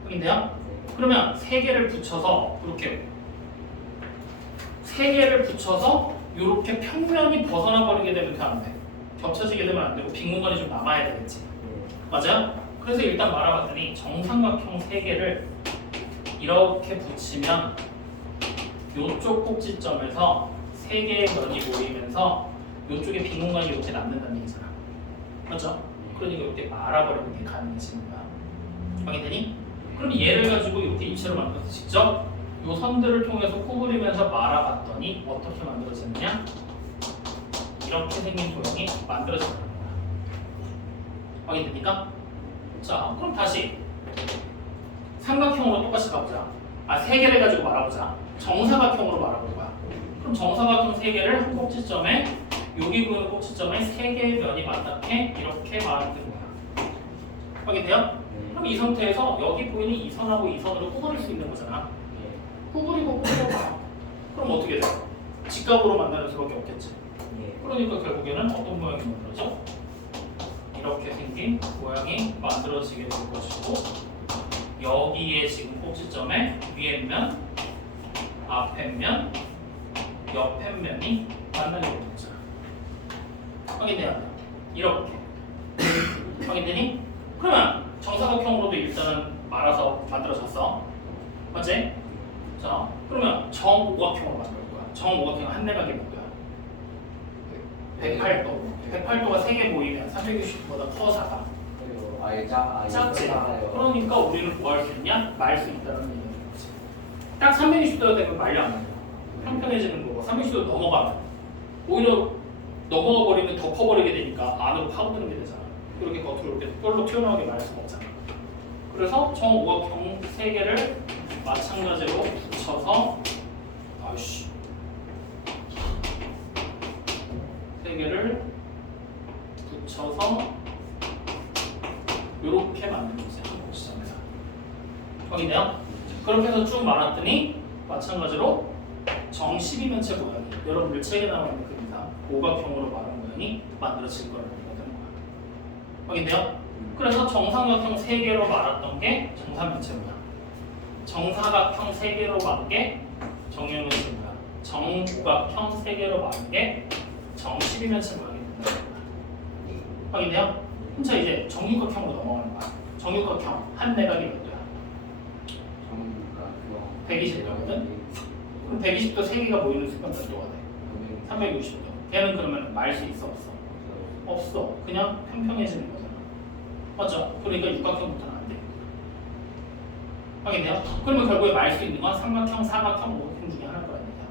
확인돼요? 그러면 3개를 붙여서 이렇게 3개를 붙여서 이렇게 평면이 벗어나 버리게 되면 안 돼. 겹쳐지게 되면 안 되고 빈 공간이 좀 남아야 되겠지. 맞아요? 그래서 일단 말아봤더니 정삼각형 3개를 이렇게 붙이면 이쪽 꼭지점에서 3개의 면이 모이면서 이쪽에 빈 공간이 이렇게 남는다는 얘기잖아. 맞죠? 그러니까 이렇게 말아버리는 게 가능해지는 거야. 확인되니? 그럼 얘를 가지고 이렇게 입체로 만들어서 직접 이 선들을 통해서 구부리면서 말아봤더니 어떻게 만들어졌느냐? 이렇게 생긴 도형이 만들어지는 거야. 확인됩니까? 자, 그럼 다시 삼각형으로 똑같이 가보자. 3개를 가지고 말아보자. 정사각형으로 말아볼 거야. 그럼 정사각형 3개를 한 꼭지점에 여기 보이는 꼭지점에 3개의 면이 맞닿게 이렇게 만드는 거야. 확인돼요? 그럼 이 상태에서 여기 보이는 이 선하고 이 선으로 구부릴 수 있는 거잖아. 구부리고 구부려봐. 그럼 어떻게 돼? 직각으로 만드는 수밖에 없겠지. 그러니까 결국에는 어떤 모양이 만들어져? 이렇게 생긴 모양이 만들어지게 될 것이고 여기에 지금 꼭지점에 위에 면, 앞에 면, 옆에 면이 만나게 되는 거잖아. 확인돼야 돼. 이렇게. 확인되니? 그러면 정사각형으로도 일단은 말아서 만들어졌어. 맞지? 자, 그러면 정오각형으로 만들 거야. 정오각형 한 내각이 몇 거야? 108도. 108도가 3개 모이면 360도보다 커 작아. 그리고 아예 작지. 작지. 그러니까 우리는 뭐 할 수 있냐? 말 수 있다는 얘기인 거지. 딱 360도가 되면 말려 안 돼요. 평평해지는 거고 360도 넘어가면 오히려 넘어가 버리면 덮어버리게 되니까 안으로 파고드는 게 되잖아. 이렇게 겉으로 이렇게 뻘로 튀어나오게 말할 수가 없잖아. 그래서 정오각형 3개를 마찬가지로 붙여서 아이씨 3개를 붙여서 이렇게 만든 거지 한국 시장에서. 확인돼요? 그렇게 해서 쭉 말았더니 마찬가지로 정 12면체 모양이 여러분들 책에 나와 있는 그림상 오각형으로 말한 모양이 만들어질 거라는 얘기가 되는 거야. 확인돼요? 그래서 정삼각형 3개로 말았던 게 정삼면체 모양, 정사각형 3개로 말한 게 정육면체 모양, 정오각형 3개로 말한 게 정 12면체 모양이 된다는 거야. 확인돼요? 그럼 자 이제 정육각형으로 넘어가는 거야. 정육각형 한 내각이 몇 도야? 120도거든? 그럼 120도 3개가 모이는 순간 몇 도가 돼? 360도. 걔는 그러면 말 수 있어 없어? 없어. 그냥 평평해지는 거잖아. 맞죠? 그러니까 육각형부터는 안 돼. 확인돼요? 그러면 결국에 말 수 있는 건 삼각형, 사각형, 오각형 중에 하나일 거란 얘기야.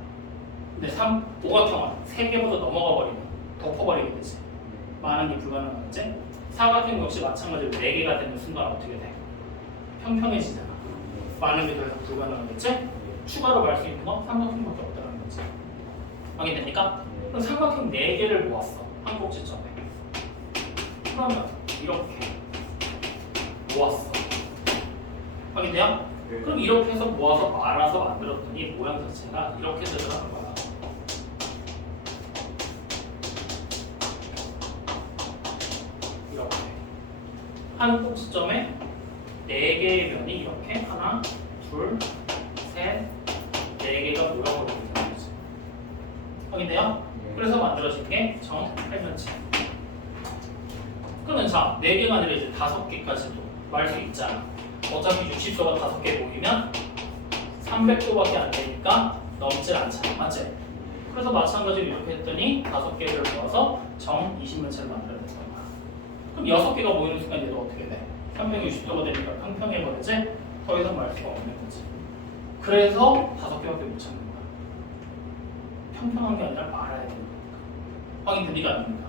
근데 오각형은 3개보다 넘어가 버리면 덮어버리게 되지. 많은 게 불가능하겠지? 사각형 역시 마찬가지로 4개가 되는 순간 어떻게 돼? 평평해지잖아. 많은 게 더 이상 불가능하겠지? 추가로 말 수 있는 건 삼각형밖에 없다는 거지. 확인됩니까? 그럼 삼각형 4개를 모았어. 한 꼭지점에. 그러면 이렇게 모았어. 확인돼요? 그럼 이렇게 해서 모아서 말아서 만들었더니 모양 자체가 이렇게 되더라는 거야. 이렇게 한 꼭지점에 4개의 면이 이렇게 하나, 둘, 셋, 4개가 모여버리게 되는 거지. 확인돼요? 그래서 만들어진 게 정팔면체. 그러면 자, 4개가 아니라 이제 5개까지도 말 수 있잖아. 어차피 60도가 5개 모이면 300도밖에 안 되니까 넘질 않잖아. 맞지? 그래서 마찬가지로 이렇게 했더니 5개를 모아서 정 20면체를 만들어야 되는 거야. 그럼 6개가 모이는 순간 얘도 어떻게 돼? 360도가 되니까 평평해버리지? 더 이상 말 수가 없는 거지. 그래서 5개밖에 못 찾는 거야. 평평한 게 아니라 말아야 되는 거니까. 확인됩니까? 안 됩니까?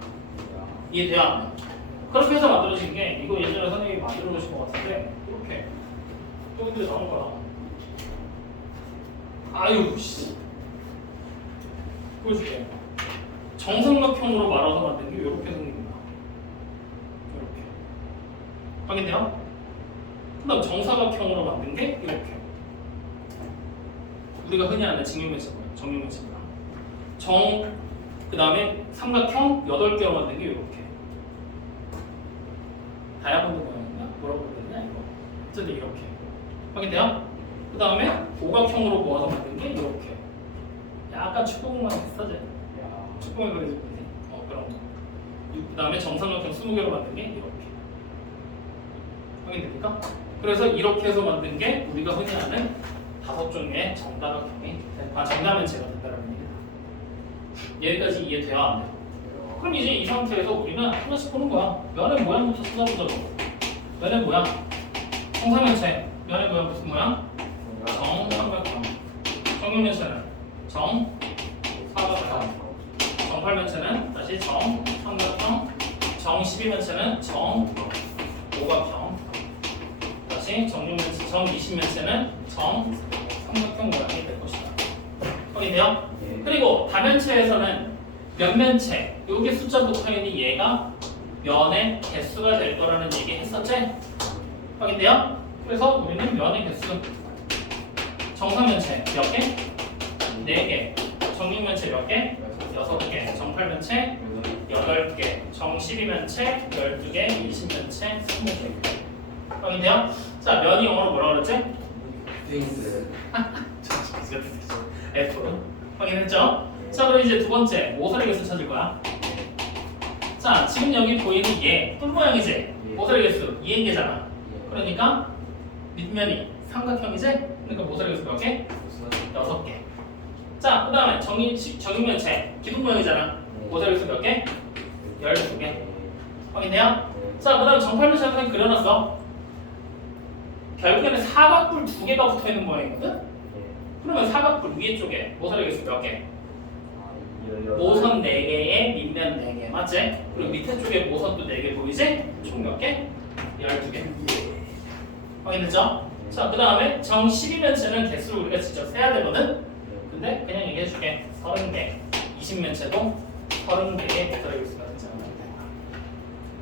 이해돼요? 안 돼요? 그렇게 해서 만들어진 게 이거 예전에 선생님이 만들어 놓으신 것 같은데 이렇게 여기도 나온 거야. 아유 씨. 보여줄게. 정삼각형으로 말아서 만든 게 이렇게 생긴 거야. 이렇게. 확인돼요? 그다음 정사각형으로 만든 게 이렇게. 우리가 흔히 아는 직육면체 모양, 정육면체 모양. 그다음에 삼각형 8개로 만든 게 이렇게. 다이아몬드 모양인가? 뭐라고 해야 되냐 이거. 어쨌든 이렇게. 확인돼요? 그 다음에 오각형으로 모아서 만든 게 이렇게. 약간 축구공만 비슷하지? 축구공 그려질 거지? 그런 거. 그 다음에 정삼각형 20개로 만든 게 이렇게. 확인됩니까? 그래서 이렇게 해서 만든 게 우리가 흔히 아는 5종의 정다각형이 정다면체가 된다는 얘기다. 여기까지 이해돼야 안 돼요? 그럼 이제 이 상태에서 우리는 하나씩 보는 거야. 면의 모양부터 찾아보자고. 면의 모양. 정사면체. 면의 모양 무슨 모양? 정삼각형. 정육면체는 정사각형. 정팔면체는 다시 정삼각형. 정12면체는 정오각형. 다시 정육면체, 정20면체는 정삼각형 모양이 될 것이다. 확인돼요? 그리고 다면체에서는 면면체, 여기 숫자 붙어있는 얘가 면의 개수가 될 거라는 얘기 했었지? 확인돼요? 그래서 우리는 면의 개수 정사면체 몇 개? 4개. 정육면체 몇 개? 6개. 정팔면체 8개. 정12면체 12개. 20면체 20개. 확인돼요? 자, 면이 영어로 뭐라 그랬지? F. 확인했죠? 자, 그럼 이제 두 번째 모서리 개수 찾을 거야. 자, 지금 여기 보이는 얘 뿔 모양이지? 모서리 개수 2개잖아. 그러니까 밑면이 삼각형이지? 그러니까 모서리 개수 몇 개? 6개. 자, 그 다음에 정육면체 기둥 모양이잖아. 모서리 개수 몇 개? 12개. 확인돼요? 자, 그 다음에 정팔면체 항상 그려놨어. 결국에는 사각뿔 2개가 붙어있는 모양이거든? 그러면 사각뿔 위에 쪽에 모서리 개수 몇 개? 아, 모선 4개에 밑면 4개 맞지? 그리고 밑에 쪽에 모선도 4개 보이지? 총 몇 개? 12개 확인됐죠? 자, 그 다음에 정 12면체는 개수를 우리가 직접 세야 되거든? 근데 그냥 얘기해줄게 30개 20면체도 30개의 모서리 개수가 되잖아.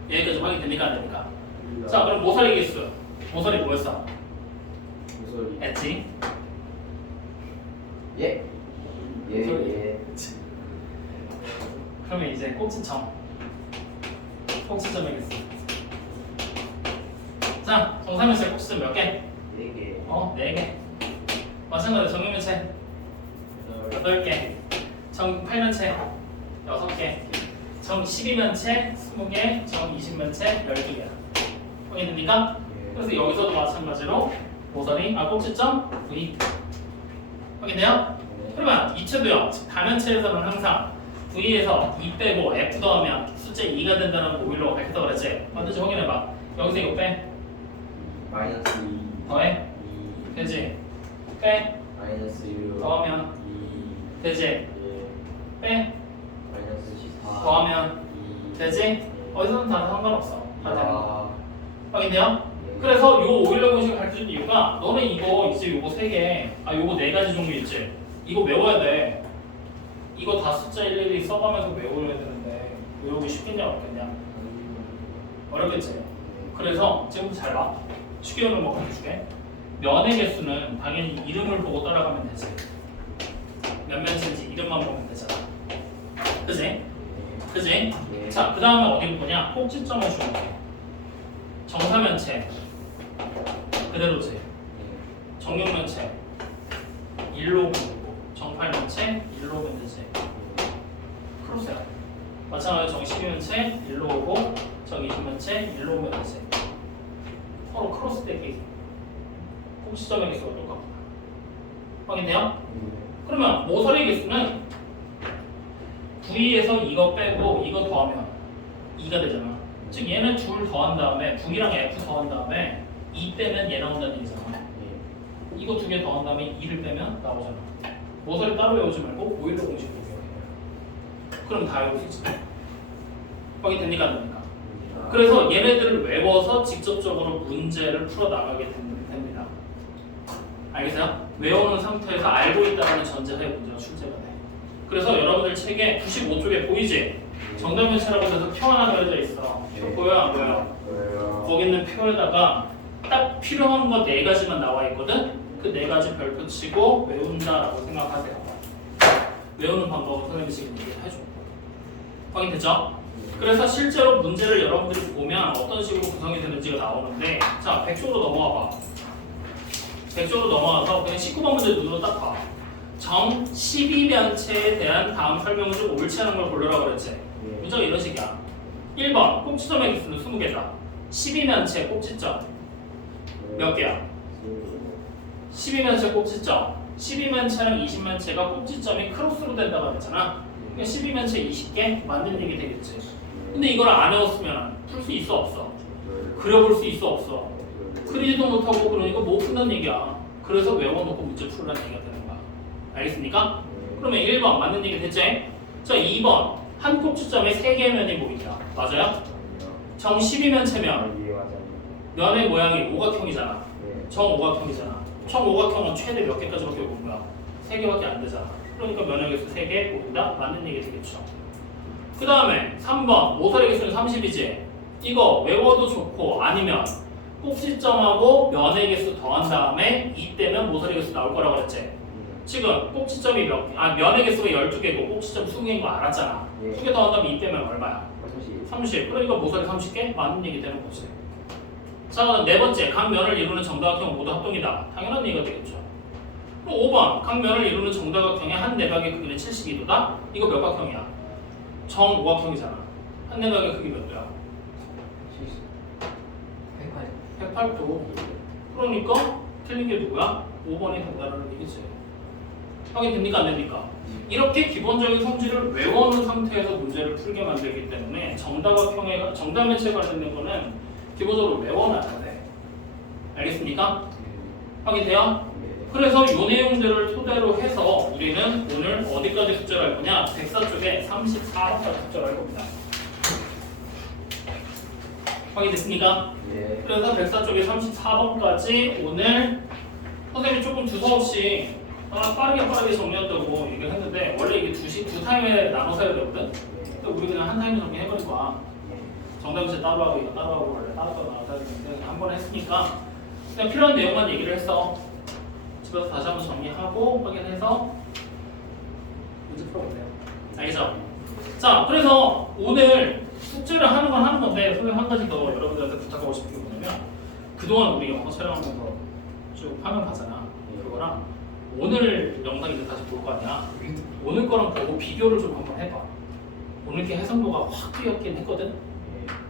여기까지 확인됩니까? 안 됩니까? 자, 그럼 모서리 개수 모서리 뭐였어? 모서리. 했지? 예. 예. 그러면 이제 꼭지점 꼭지점의 개수 자, 정사면체 꼭지점 몇 개? 4개. 4개 마찬가지로 정육면체 8개 정 8면체 6개 정 12면체 20개 정 20면체 12개야 확인됩니까? 그래서 여기서도 마찬가지로 모서리 꼭지점 V 확인돼요? 그러면 이체도형 즉 다면체에서는 항상 V에서 2 빼고 F 더하면 숫자 2가 된다는 오일로 밝혔다 그랬지? 맞는지 확인해봐. 여기서 이거 빼 마이너스 2. 더해 2. 되지? 빼 마이너스 6. 더하면 2. 되지? 예. 빼 마이너스 14. 더하면 2. 되지? 어디서는 다 상관없어. 다 되는 거. 아. 확인돼요? 예. 그래서 요 오일러 공식을 가르쳐준 이유가 너네 이거 이제 요거 3개 요거 4가지 종류 있지? 이거 외워야 돼. 이거 다 숫자 일일이 써가면서 외워야 되는데 외우기 쉽겠냐 어렵겠냐? 어렵겠지? 그래서 지금부터 잘 봐. 쉽게 외우는 거 가르쳐줄게. 면의 개수는 당연히 이름을 보고 따라가면 되지. 몇 면체인지 이름만 보면 되잖아. 그지? 그지? 예. 자, 그 다음에 어디 보냐? 꼭지점을 주면 돼. 정사면체 그대로지. 정육면체 1로 보고 정팔면체 1로 보면 되지. 크로스야. 마찬가지로 정12면체 1로 오고 정20면체 1로 오면 되지. 서로 크로스 되기 꼭지점의 개수가 똑같구나. 확인돼요? 그러면 모서리 개수는 V에서 이거 빼고 이거 더하면 2가 되잖아. 즉 얘는 둘 더한 다음에 V랑 F 더한 다음에 2 빼면 얘 나온다는 얘기잖아. 이거 2개 더한 다음에 2를 빼면 나오잖아. 모서리 따로 외우지 말고 오일러 공식으로 외워야 돼. 그럼 다 외울 수 있지. 확인됩니까? 안 됩니까? 그래서 얘네들을 외워서 직접적으로 문제를 풀어나가게 됩니다. 알겠어요? 외우는 상태에서 알고 있다는 전제하에 문제가 출제가 돼. 그래서 여러분들 책에 95쪽에 보이지? 정답면체라고 해서 표 하나 그려져 있어. 표 보여요? 안 보여요? 거기 있는 표에다가 딱 필요한 거 4가지만 나와 있거든? 그 4가지 별표 치고 외운다라고 생각하세요. 외우는 방법을 선생님이 지금 얘기해줘. 확인됐죠? 그래서 실제로 문제를 여러분들이 보면 어떤 식으로 구성이 되는지가 나오는데 자, 100쪽으로 넘어가 봐. 100쪽으로 넘어가서 그냥 19번 문제 눈으로 딱 봐. 정 12면체에 대한 다음 설명을 좀 옳지 않은 걸 고르라고 그랬지? 문제가 이런 식이야. 1번 꼭지점의 개수는 20개다. 12면체 꼭지점 몇 개야? 12면체 꼭지점 12면체랑 20면체가 꼭지점이 크로스로 된다고 했잖아. 그러니까 12면체 20개 맞는 얘기 되겠지. 근데 이걸 안 외웠으면 풀 수 있어 없어? 그려볼 수 있어 없어? 그리지도 못하고 그러니까 못 푼다는 얘기야. 그래서 외워놓고 문제 풀으라는 얘기가 되는 거야. 알겠습니까? 그러면 1번 맞는 얘기 됐지? 자, 2번 한 꼭지점에 3개의 면이 보인다. 맞아요? 정 12면체면 면의 모양이 오각형이잖아. 정오각형이잖아. 정오각형은 최대 몇 개까지밖에 보는 거야? 3개밖에 안 되잖아. 그러니까 면의 개수 3개 보인다? 맞는 얘기 되겠죠. 그 다음에 3번 모서리 개수는 30이지? 이거 외워도 좋고 아니면 꼭지점하고 면의 개수 더한 다음에 2 빼면 모서리 개수 나올 거라고 그랬지? 지금 꼭지점이 면의 개수가 12개고 꼭지점 20개인 거 알았잖아. 2개 더한 다음에 2 빼면 얼마야? 30. 그러니까 모서리 30개? 맞는 얘기 되는 거지. 자, 네 번째, 각 면을 이루는 정다각형 모두 합동이다. 당연한 얘기가 되겠죠. 그럼 5번, 각 면을 이루는 정다각형의 한 내각의 크기는 72도다. 이거 몇 각형이야? 정오각형이잖아. 한 내각의 크기 몇 도야? 108도. 그러니까 틀린 게 누구야? 5번이 된다는 얘기지. 확인됩니까? 안 됩니까? 이렇게 기본적인 성질을 외워놓은 상태에서 문제를 풀게 만들기 때문에 정다면체에 관련된 거는 기본적으로 외워놔야 돼. 알겠습니까? 확인돼요? 그래서 이 내용들을 토대로 해서 우리는 오늘 어디까지 숙제를 할 거냐? 백사 쪽에 34번까지 숙제를 할 겁니다. 확인됐습니까? 예. 그래서 백사 쪽에 34번까지 오늘 선생님이 조금 두서없이 빠르게 정리한다고 얘기를 했는데 원래 이게 두 타임에 나눠서 해야 되거든? 근데 우리 그냥 한 타임에 정리해버릴 거야. 정답실 따로 하고 이거 따로 하고 원래 따로 나눠서 해야 되는데 한 번에 했으니까 그냥 필요한 내용만 얘기를 했어. 집에서 다시 한번 정리하고 확인해서 문제 풀어보세요. 알겠죠? 자, 그래서 오늘 숙제를 하는 건 하는 건데 선생님 한 가지 더 여러분들한테 부탁하고 싶은 게 뭐냐면 그동안 우리 영어 촬영하면서 쭉 화면 봤잖아. 그거랑 오늘 영상 이제 다시 볼 거 아니야. 오늘 거랑 보고 비교를 좀 한번 해봐. 오늘 게 해상도가 확 뛰었긴 했거든.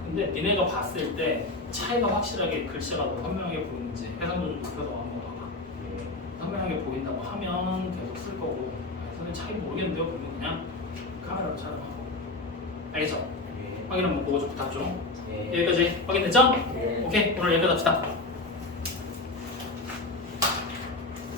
근데 니네가 봤을 때 차이가 확실하게 글씨가 더 선명하게 보이는지 해상도 좀 높여서 한번 봐봐. 선명하게 보인다고 하면 계속 쓸 거고 선생님 차이 모르겠는데요? 그러면 그냥 카메라로 촬영하고. 알겠죠? 확인 한번 보고 좀 부탁 좀. 여기까지 확인됐죠? 오케이, 오늘 여기까지 합시다.